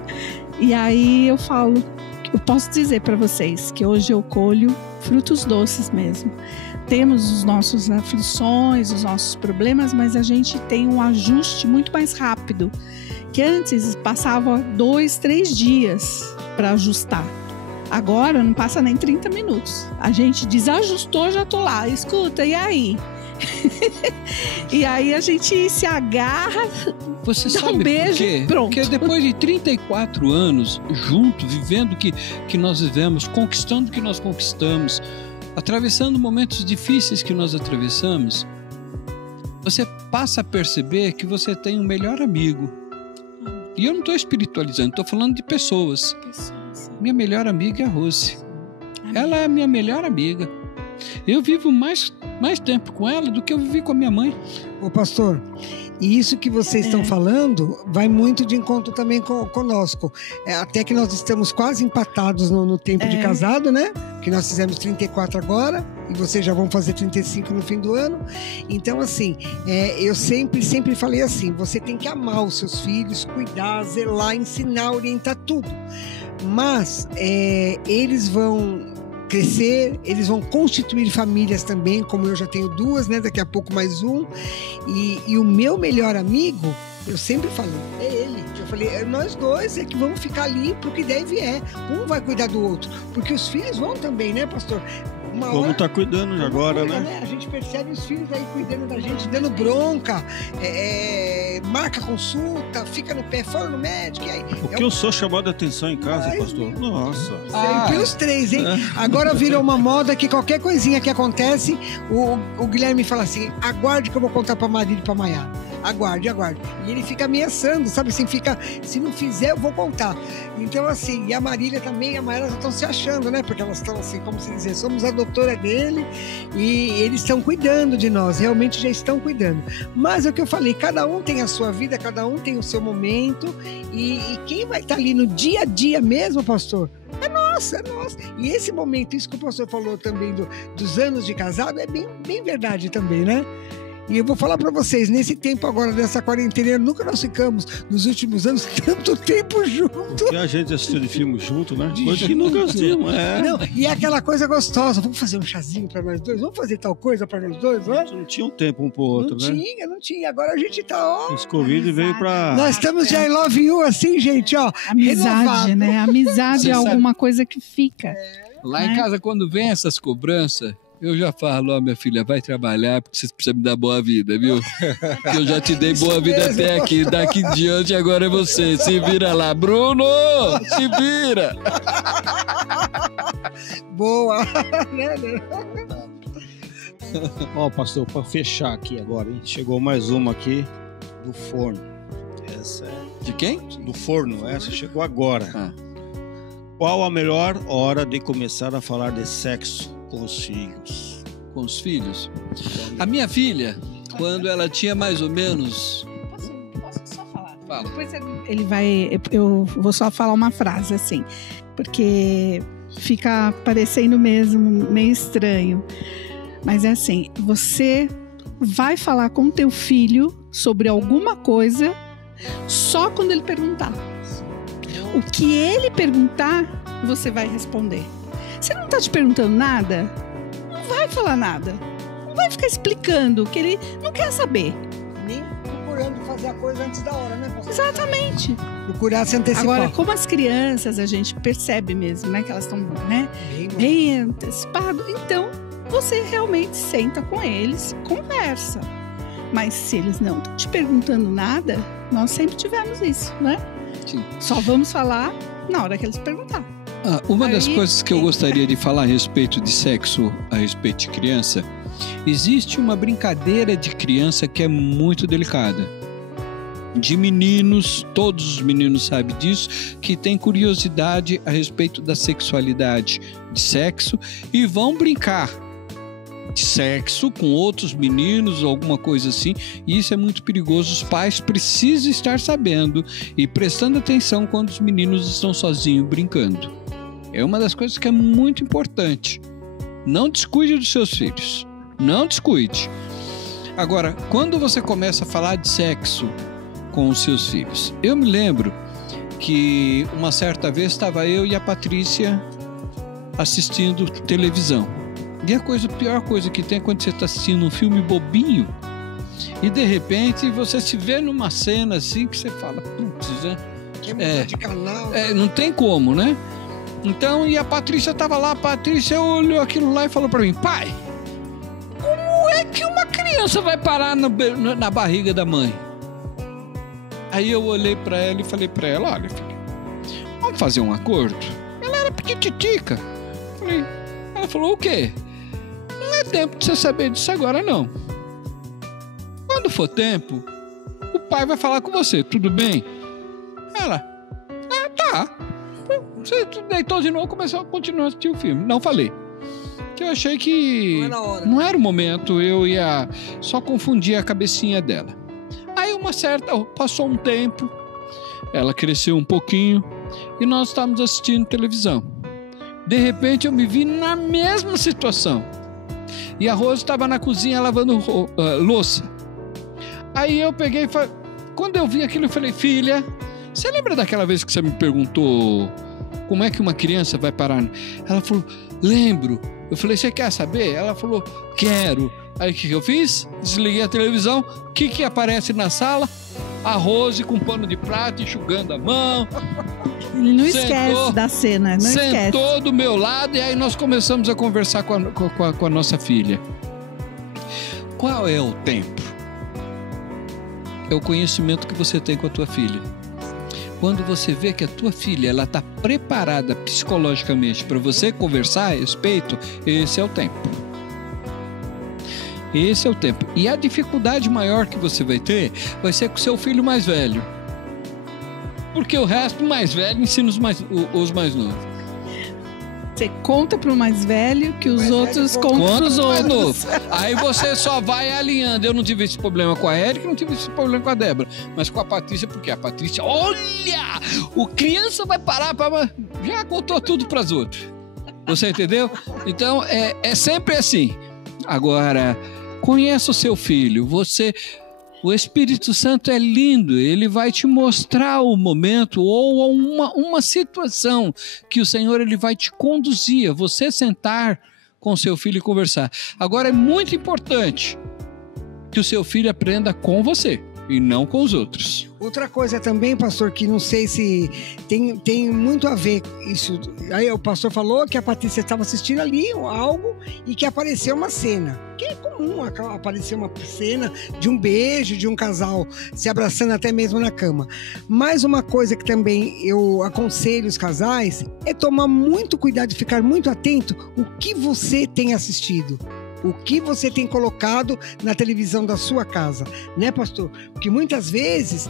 E aí eu posso dizer para vocês que hoje eu colho frutos doces mesmo. Temos os nossos aflições, os nossos problemas, mas a gente tem um ajuste muito mais rápido. Que antes passava 2, 3 dias para ajustar. Agora não passa nem 30 minutos. A gente desajustou, já tô lá. Escuta, e aí? E aí a gente se agarra, você dá sabe um beijo, por quê? pronto. Porque depois de 34 anos juntos, vivendo o que nós vivemos, conquistando o que nós conquistamos, atravessando momentos difíceis que nós atravessamos, você passa a perceber que você tem um melhor amigo. E eu não estou espiritualizando, estou falando de pessoas. Minha melhor amiga é a Rose. Ela é a minha melhor amiga. Eu vivo mais tempo com ela do que eu vivi com a minha mãe. Ô pastor, e isso que vocês estão falando vai muito de encontro também conosco. Até que nós estamos quase empatados no tempo de casado, né? Que nós fizemos 34 agora e vocês já vão fazer 35 no fim do ano. Então, assim, eu sempre falei assim, você tem que amar os seus filhos, cuidar, zelar, ensinar, orientar tudo. Mas eles vão crescer, eles vão constituir famílias também, como eu já tenho 2, né? Daqui a pouco mais um. E o meu melhor amigo, eu sempre falei, é ele. Eu falei, nós dois é que vamos ficar ali pro que der e vier. Um vai cuidar do outro. Porque os filhos vão também, né, pastor? Como tá cuidando de agora, né? A gente percebe os filhos aí cuidando da gente, dando bronca, marca consulta, fica no pé, fora no médico. Aí, o que eu sou chamado a atenção em casa, pastor? Nossa. Sempre os 3, hein? Agora virou uma moda que qualquer coisinha que acontece, o Guilherme fala assim, aguarde que eu vou contar pra Marília e pra Maiara. Aguarde. E ele fica ameaçando, sabe assim, se não fizer, eu vou contar. Então, assim, e a Marília também, a Maiara estão se achando, né? Porque elas estão assim, como se dizer, somos a doutora dele e eles estão cuidando de nós, realmente já estão cuidando. Mas é o que eu falei, cada um tem a sua vida, cada um tem o seu momento e quem vai estar ali no dia a dia mesmo, pastor? É nossa. E esse momento, isso que o pastor falou também dos anos de casado, é bem verdade também, né? E eu vou falar para vocês, nesse tempo agora, dessa quarentena, nunca nós ficamos, nos últimos anos, tanto tempo junto. Porque a gente assistiu de filme junto, né? Coisa que nunca assistimos, Não, e é aquela coisa gostosa, vamos fazer um chazinho para nós dois, vamos fazer tal coisa para nós dois, né? Não tinha um tempo um pro outro, né? Não tinha, agora a gente tá, ó. Os Covid veio pra... Nós estamos de I love you assim, gente, ó. Amizade, renovado. né? Amizade é alguma coisa que fica. Lá em casa, quando vem essas cobranças, Eu já falo, ó, minha filha, vai trabalhar porque você precisa me dar boa vida, viu? Que eu já te dei boa vida até aqui, daqui em diante agora é você. Se vira lá, Bruno! Se vira! Boa! Ó, pastor, para fechar aqui agora, hein? Chegou mais uma aqui do forno. Essa é De quem? do forno, essa chegou agora. Ah. Qual a melhor hora de começar a falar de sexo com os filhos? Com os filhos? A minha filha, quando ela tinha mais ou menos... Posso só falar? Fala. Depois ele vai... Eu vou só falar uma frase, assim, porque fica parecendo mesmo meio estranho. Mas é assim, você vai falar com teu filho sobre alguma coisa só quando ele perguntar. O que ele perguntar, você vai responder. Se ele não está te perguntando nada, não vai falar nada. Não vai ficar explicando o que ele não quer saber. Nem procurando fazer a coisa antes da hora, né, pastor? Exatamente. Procurar se antecipar. Agora, como as crianças, a gente percebe mesmo, né? Que elas estão, né? Bem antecipadas. Então, você realmente senta com eles, conversa. Mas se eles não estão te perguntando nada, nós sempre tivemos isso, né? Sim. Só vamos falar na hora que eles perguntar. Uma das Aí, coisas que eu gostaria de falar a respeito de sexo, a respeito de criança, existe uma brincadeira de criança que é muito delicada. De meninos, todos os meninos sabem disso, que tem curiosidade a respeito da sexualidade, de sexo, e vão brincar de sexo com outros meninos, alguma coisa assim, e isso é muito perigoso. Os pais precisam estar sabendo e prestando atenção quando os meninos estão sozinhos brincando. É uma das coisas que é muito importante. Não descuide dos seus filhos. Não descuide. Agora, quando você começa a falar de sexo com os seus filhos, eu me lembro que uma certa vez estava eu e a Patrícia assistindo televisão. E a pior coisa que tem é quando você está assistindo um filme bobinho e de repente você se vê numa cena assim que você fala, putz, né? De canal. Não tem como, né? Então, e a Patrícia estava lá, a Patrícia olhou aquilo lá e falou para mim, pai, como é que uma criança vai parar na barriga da mãe? Aí eu olhei para ela e falei para ela, olha, filha, vamos fazer um acordo? Ela era pequititica. Ela falou, o quê? Não é tempo de você saber disso agora, não. Quando for tempo, o pai vai falar com você, tudo bem? Ela, tá. Você deitou de novo, continuou a assistir o filme. Não falei. Que eu achei que não era o momento, eu ia só confundir a cabecinha dela. Aí passou um tempo, ela cresceu um pouquinho e nós estávamos assistindo televisão. De repente eu me vi na mesma situação. E a Rose estava na cozinha lavando louça. Aí eu peguei e falei, quando eu vi aquilo eu falei, filha, você lembra daquela vez que você me perguntou como é que uma criança vai parar? Ela falou, lembro. Eu falei, você quer saber? Ela falou, quero. Aí o que eu fiz? Desliguei a televisão. O que aparece na sala? A Rose com pano de prato, enxugando a mão. Ele não esquece da cena, não esquece. Sentou do meu lado e aí nós começamos a conversar com a nossa filha. Qual é o tempo? É o conhecimento que você tem com a tua filha. Quando você vê que a tua filha ela está preparada psicologicamente para você conversar a respeito, esse é o tempo. Esse é o tempo. E a dificuldade maior que você vai ter vai ser com o seu filho mais velho. Porque o resto, mais velho, ensina os mais novos. Você conta para o mais velho que os outros contam para os outros. Aí você só vai alinhando. Eu não tive esse problema com a Érica, não tive esse problema com a Débora. Mas com a Patrícia, porque a Patrícia, olha, o criança vai parar para... Já contou tudo para os outros. Você entendeu? Então, é sempre assim. Agora, conheça o seu filho. O Espírito Santo é lindo, ele vai te mostrar o momento ou uma situação que o Senhor ele vai te conduzir a você sentar com seu filho e conversar. Agora é muito importante que o seu filho aprenda com você e não com os outros. Outra coisa também, pastor, que não sei se tem muito a ver isso. Aí o pastor falou que a Patrícia estava assistindo ali algo e que apareceu uma cena. Que é comum aparecer uma cena de um beijo, de um casal se abraçando até mesmo na cama. Mas uma coisa que também eu aconselho os casais é tomar muito cuidado e ficar muito atento o que você tem assistido. O que você tem colocado na televisão da sua casa, né, pastor? Porque muitas vezes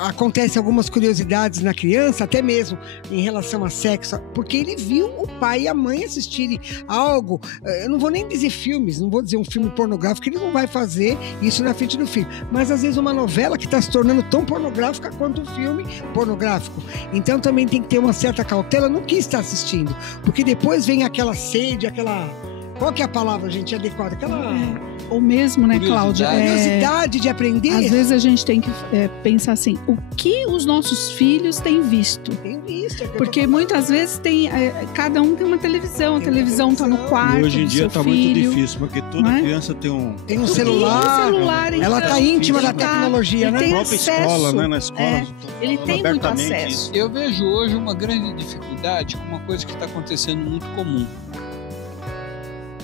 acontecem algumas curiosidades na criança, até mesmo em relação a sexo, porque ele viu o pai e a mãe assistirem algo, eu não vou nem dizer filmes, não vou dizer um filme pornográfico, ele não vai fazer isso na frente do filho, mas às vezes uma novela que está se tornando tão pornográfica quanto um filme pornográfico. Então também tem que ter uma certa cautela no que está assistindo, porque depois vem aquela sede, aquela... Qual que é a palavra, gente, adequada? Aquela... Ou mesmo, né, Cláudia? Curiosidade de aprender. Às vezes a gente tem que pensar assim, o que os nossos filhos têm visto? Tem visto. Porque muitas vezes cada um tem uma televisão, a televisão está no quarto. E hoje em dia está muito difícil, porque toda criança tem um celular. Ela está íntima da tecnologia, né? Na própria escola, né? Na escola. Ele tem muito acesso. Eu vejo hoje uma grande dificuldade com uma coisa que está acontecendo muito comum.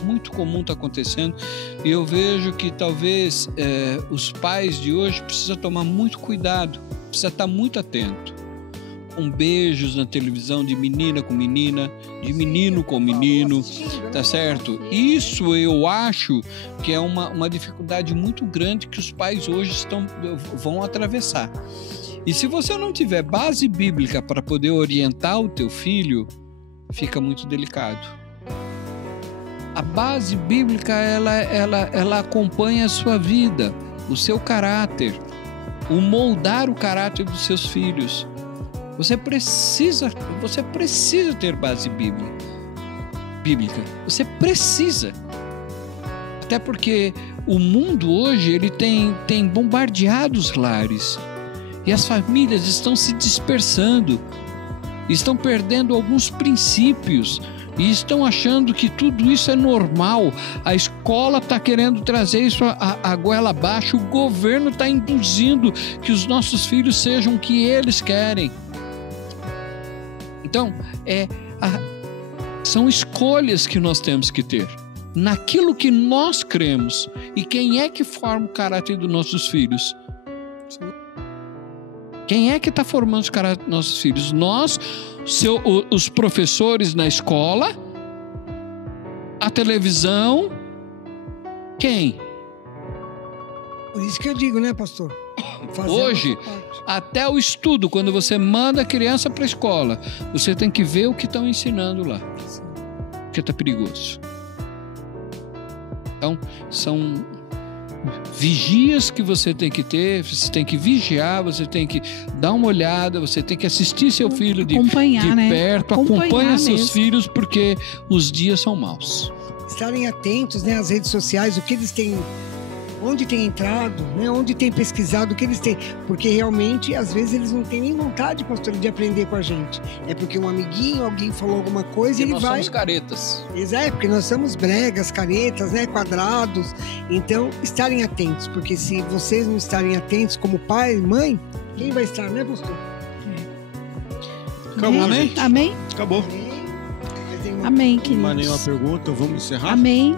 Muito comum está acontecendo, e eu vejo que talvez os pais de hoje precisam tomar muito cuidado, precisa estar muito atento com beijos na televisão de menina com menina, de menino com menino, tá certo? Isso eu acho que é uma dificuldade muito grande que os pais hoje vão atravessar. E se você não tiver base bíblica para poder orientar o teu filho, fica muito delicado. A base bíblica, ela acompanha a sua vida, o seu caráter, o moldar o caráter dos seus filhos. Você precisa ter base bíblica. Você precisa. Até porque o mundo hoje, ele tem bombardeado os lares. E as famílias estão se dispersando, estão perdendo alguns princípios, e estão achando que tudo isso é normal. A escola está querendo trazer isso a goela abaixo. O governo está induzindo que os nossos filhos sejam o que eles querem. Então, são escolhas que nós temos que ter naquilo que nós cremos. E quem é que forma o caráter dos nossos filhos? Quem é que está formando o caráter dos nossos filhos? Nós, os professores na escola, a televisão, quem? Por isso que eu digo, né, pastor? Hoje, até o estudo, quando você manda a criança para a escola, você tem que ver o que estão ensinando lá, porque está perigoso. Então, são vigias que você tem que ter, você tem que vigiar, você tem que dar uma olhada, você tem que assistir seu filho de perto, acompanha seus filhos, porque os dias são maus. Estarem atentos, né, às redes sociais, o que eles têm, onde tem entrado, né, onde tem pesquisado, o que eles têm, porque realmente às vezes eles não têm nem vontade, pastor, de aprender com a gente. É porque um amiguinho, alguém falou alguma coisa e ele vai... nós somos caretas. Exato, porque nós somos bregas, caretas, né, quadrados. Então, estarem atentos, porque se vocês não estarem atentos como pai e mãe, quem vai estar, né, pastor? Acabou, Amém? gente. Amém? Acabou. Amém, Não queridos. mais nenhuma pergunta, vamos encerrar? Amém.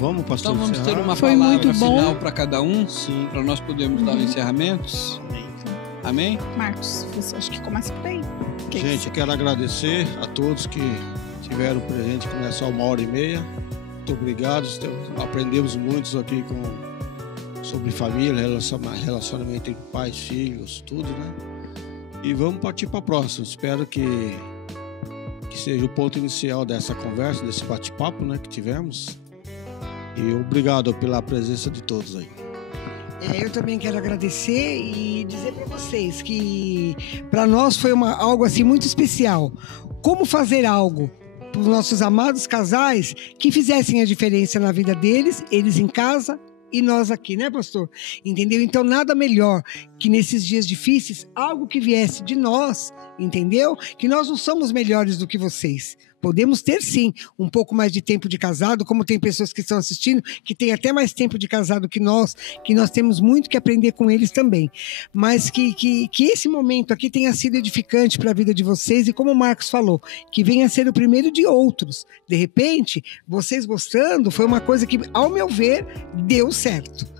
Vamos, pastor, Então vamos encerrar? ter uma Foi palavra muito bom. final para cada um, Sim. para nós podermos dar os encerramentos. Amém? Marcos, você acha que começa por aí? Gente, eu quero agradecer a todos que tiveram presente nessa 1h30. Muito obrigado. Aprendemos muito aqui sobre família, relacionamento entre pais, filhos, tudo, né? E vamos partir para a próxima. Espero que seja o ponto inicial dessa conversa, desse bate-papo, né, que tivemos. E obrigado pela presença de todos aí. Eu também quero agradecer e dizer para vocês que para nós foi algo assim muito especial. Como fazer algo para os nossos amados casais que fizessem a diferença na vida deles, eles em casa e nós aqui, né, pastor? Entendeu? Então nada melhor que nesses dias difíceis, algo que viesse de nós, entendeu? Que nós não somos melhores do que vocês. Podemos ter, sim, um pouco mais de tempo de casado, como tem pessoas que estão assistindo, que têm até mais tempo de casado que nós temos muito que aprender com eles também. Mas que esse momento aqui tenha sido edificante para a vida de vocês e, como o Marcos falou, que venha a ser o primeiro de outros. De repente, vocês gostando, foi uma coisa que, ao meu ver, deu certo.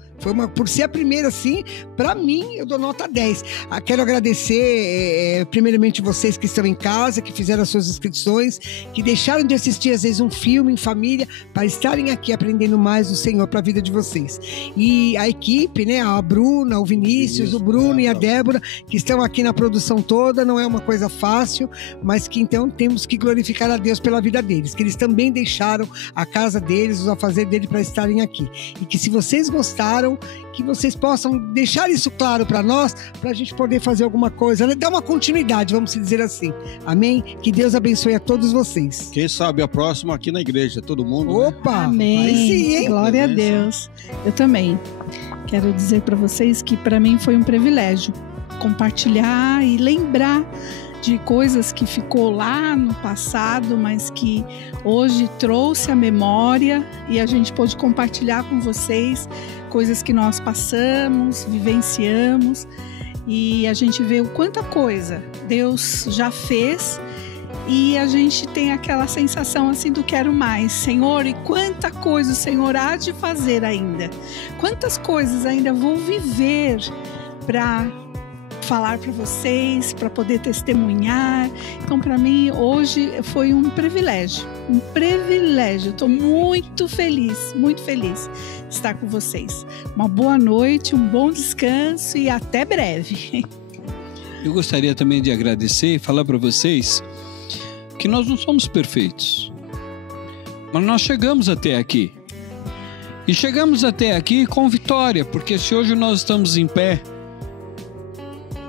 Por ser a primeira, assim, para mim, eu dou nota 10. Quero agradecer, primeiramente, vocês que estão em casa, que fizeram as suas inscrições, que deixaram de assistir, às vezes, um filme em família, para estarem aqui aprendendo mais do Senhor para a vida de vocês. E a equipe, né, a Bruna, o Vinícius, o Bruno e a Débora, que estão aqui na produção toda, não é uma coisa fácil, mas que, então, temos que glorificar a Deus pela vida deles, que eles também deixaram a casa deles, os afazeres deles para estarem aqui. E que, se vocês gostaram, que vocês possam deixar isso claro para nós, para a gente poder fazer alguma coisa, né? Dar uma continuidade, vamos dizer assim. Amém? Que Deus abençoe a todos vocês. Quem sabe a próxima aqui na igreja, todo mundo. Opa! Né? Amém. Sim, hein? Glória a Deus. Eu também quero dizer para vocês que para mim foi um privilégio compartilhar e lembrar de coisas que ficou lá no passado, mas que hoje trouxe a memória e a gente pôde compartilhar com vocês coisas que nós passamos, vivenciamos, e a gente vê o quanta coisa Deus já fez e a gente tem aquela sensação assim do quero mais. Senhor, e quanta coisa o Senhor há de fazer ainda, quantas coisas ainda vou viver para falar para vocês, para poder testemunhar. Então, para mim, hoje foi um privilégio. Estou muito feliz de estar com vocês. Uma boa noite, um bom descanso e até breve. Eu gostaria também de agradecer e falar para vocês que nós não somos perfeitos, mas nós chegamos até aqui. E chegamos até aqui com vitória, porque se hoje nós estamos em pé,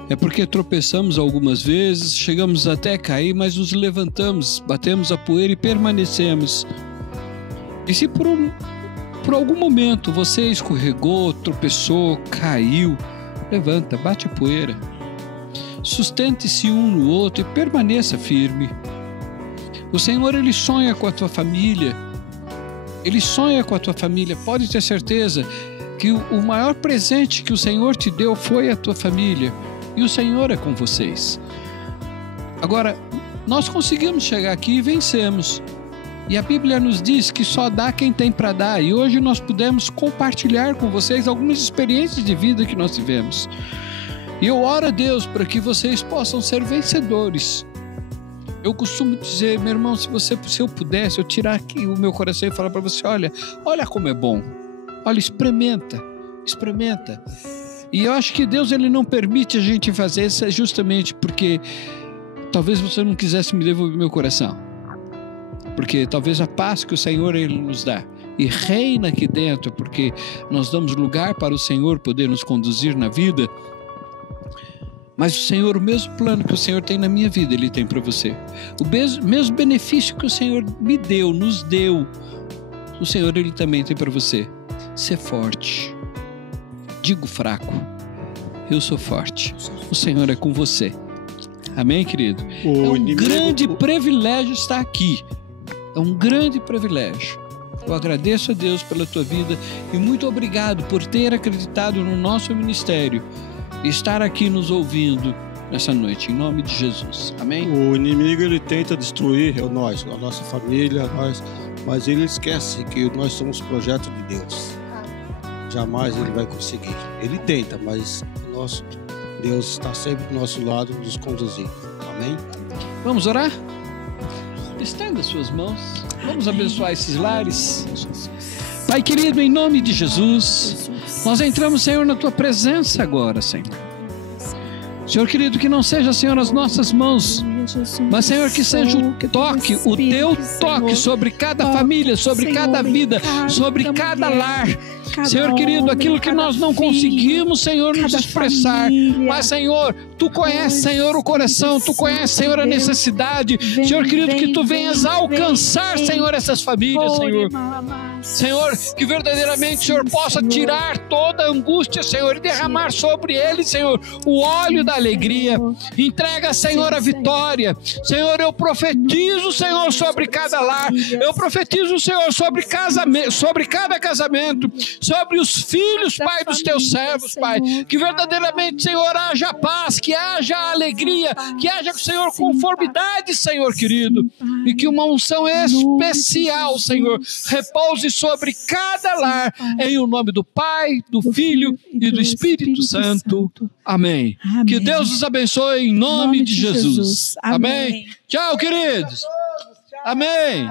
é porque tropeçamos algumas vezes, chegamos até a cair, mas nos levantamos, batemos a poeira e permanecemos. E se por algum momento você escorregou, tropeçou, caiu, levanta, bate a poeira. Sustente-se um no outro e permaneça firme. O Senhor, Ele sonha com a tua família. Ele sonha com a tua família. Pode ter certeza que o maior presente que o Senhor te deu foi a tua família. E o Senhor é com vocês. Agora, nós conseguimos chegar aqui e vencemos. E a Bíblia nos diz que só dá quem tem para dar. E hoje nós pudemos compartilhar com vocês algumas experiências de vida que nós tivemos. E eu oro a Deus para que vocês possam ser vencedores. Eu costumo dizer, meu irmão, se eu pudesse, eu tirar aqui o meu coração e falar para você, olha como é bom. Olha, experimenta. E eu acho que Deus, Ele não permite a gente fazer isso justamente porque talvez você não quisesse me devolver meu coração. Porque talvez a paz que o Senhor, Ele nos dá e reina aqui dentro, porque nós damos lugar para o Senhor poder nos conduzir na vida. Mas o Senhor, o mesmo plano que o Senhor tem na minha vida, Ele tem para você. O mesmo benefício que o Senhor me deu, nos deu, o Senhor, Ele também tem para você. Ser forte. Digo fraco, eu sou forte. O Senhor é com você. Amém, querido? É um grande privilégio estar aqui. É um grande privilégio. Eu agradeço a Deus pela tua vida e muito obrigado por ter acreditado no nosso ministério e estar aqui nos ouvindo nessa noite, em nome de Jesus. Amém? O inimigo, ele tenta destruir a nossa família, mas ele esquece que nós somos projeto de Deus. Jamais ele vai conseguir. Ele tenta, mas o nosso Deus está sempre do nosso lado, nos conduzindo. Amém? Vamos orar? Estenda suas mãos. Vamos abençoar esses lares. Pai querido, em nome de Jesus, nós entramos, Senhor, na tua presença agora, Senhor. Senhor querido, que não seja, Senhor, as nossas mãos, mas, Senhor, que seja o teu toque sobre cada família, sobre cada vida, sobre cada lar. Senhor querido, aquilo que nós não conseguimos, Senhor, nos expressar. Mas, Senhor, Tu conheces, Senhor, o coração, Tu conheces, Senhor, a necessidade. Senhor querido, que Tu venhas alcançar, Senhor, essas famílias, Senhor. Senhor, que verdadeiramente o Senhor possa tirar toda a angústia, Senhor, e derramar sobre eles, Senhor, o óleo da alegria. Entrega, Senhor, a vitória. Senhor, eu profetizo, Senhor, sobre cada lar. Eu profetizo, Senhor, sobre cada casamento, sobre os filhos, Pai, dos Teus servos, Pai. Que verdadeiramente, Senhor, haja paz, que haja alegria, que haja, Senhor, conformidade, Senhor querido. E que uma unção especial, Senhor, repouse sobre cada lar, em o nome do Pai, do Filho e do Espírito Santo. Amém. Que Deus os abençoe em nome de Jesus. Amém. Tchau, queridos. Amém.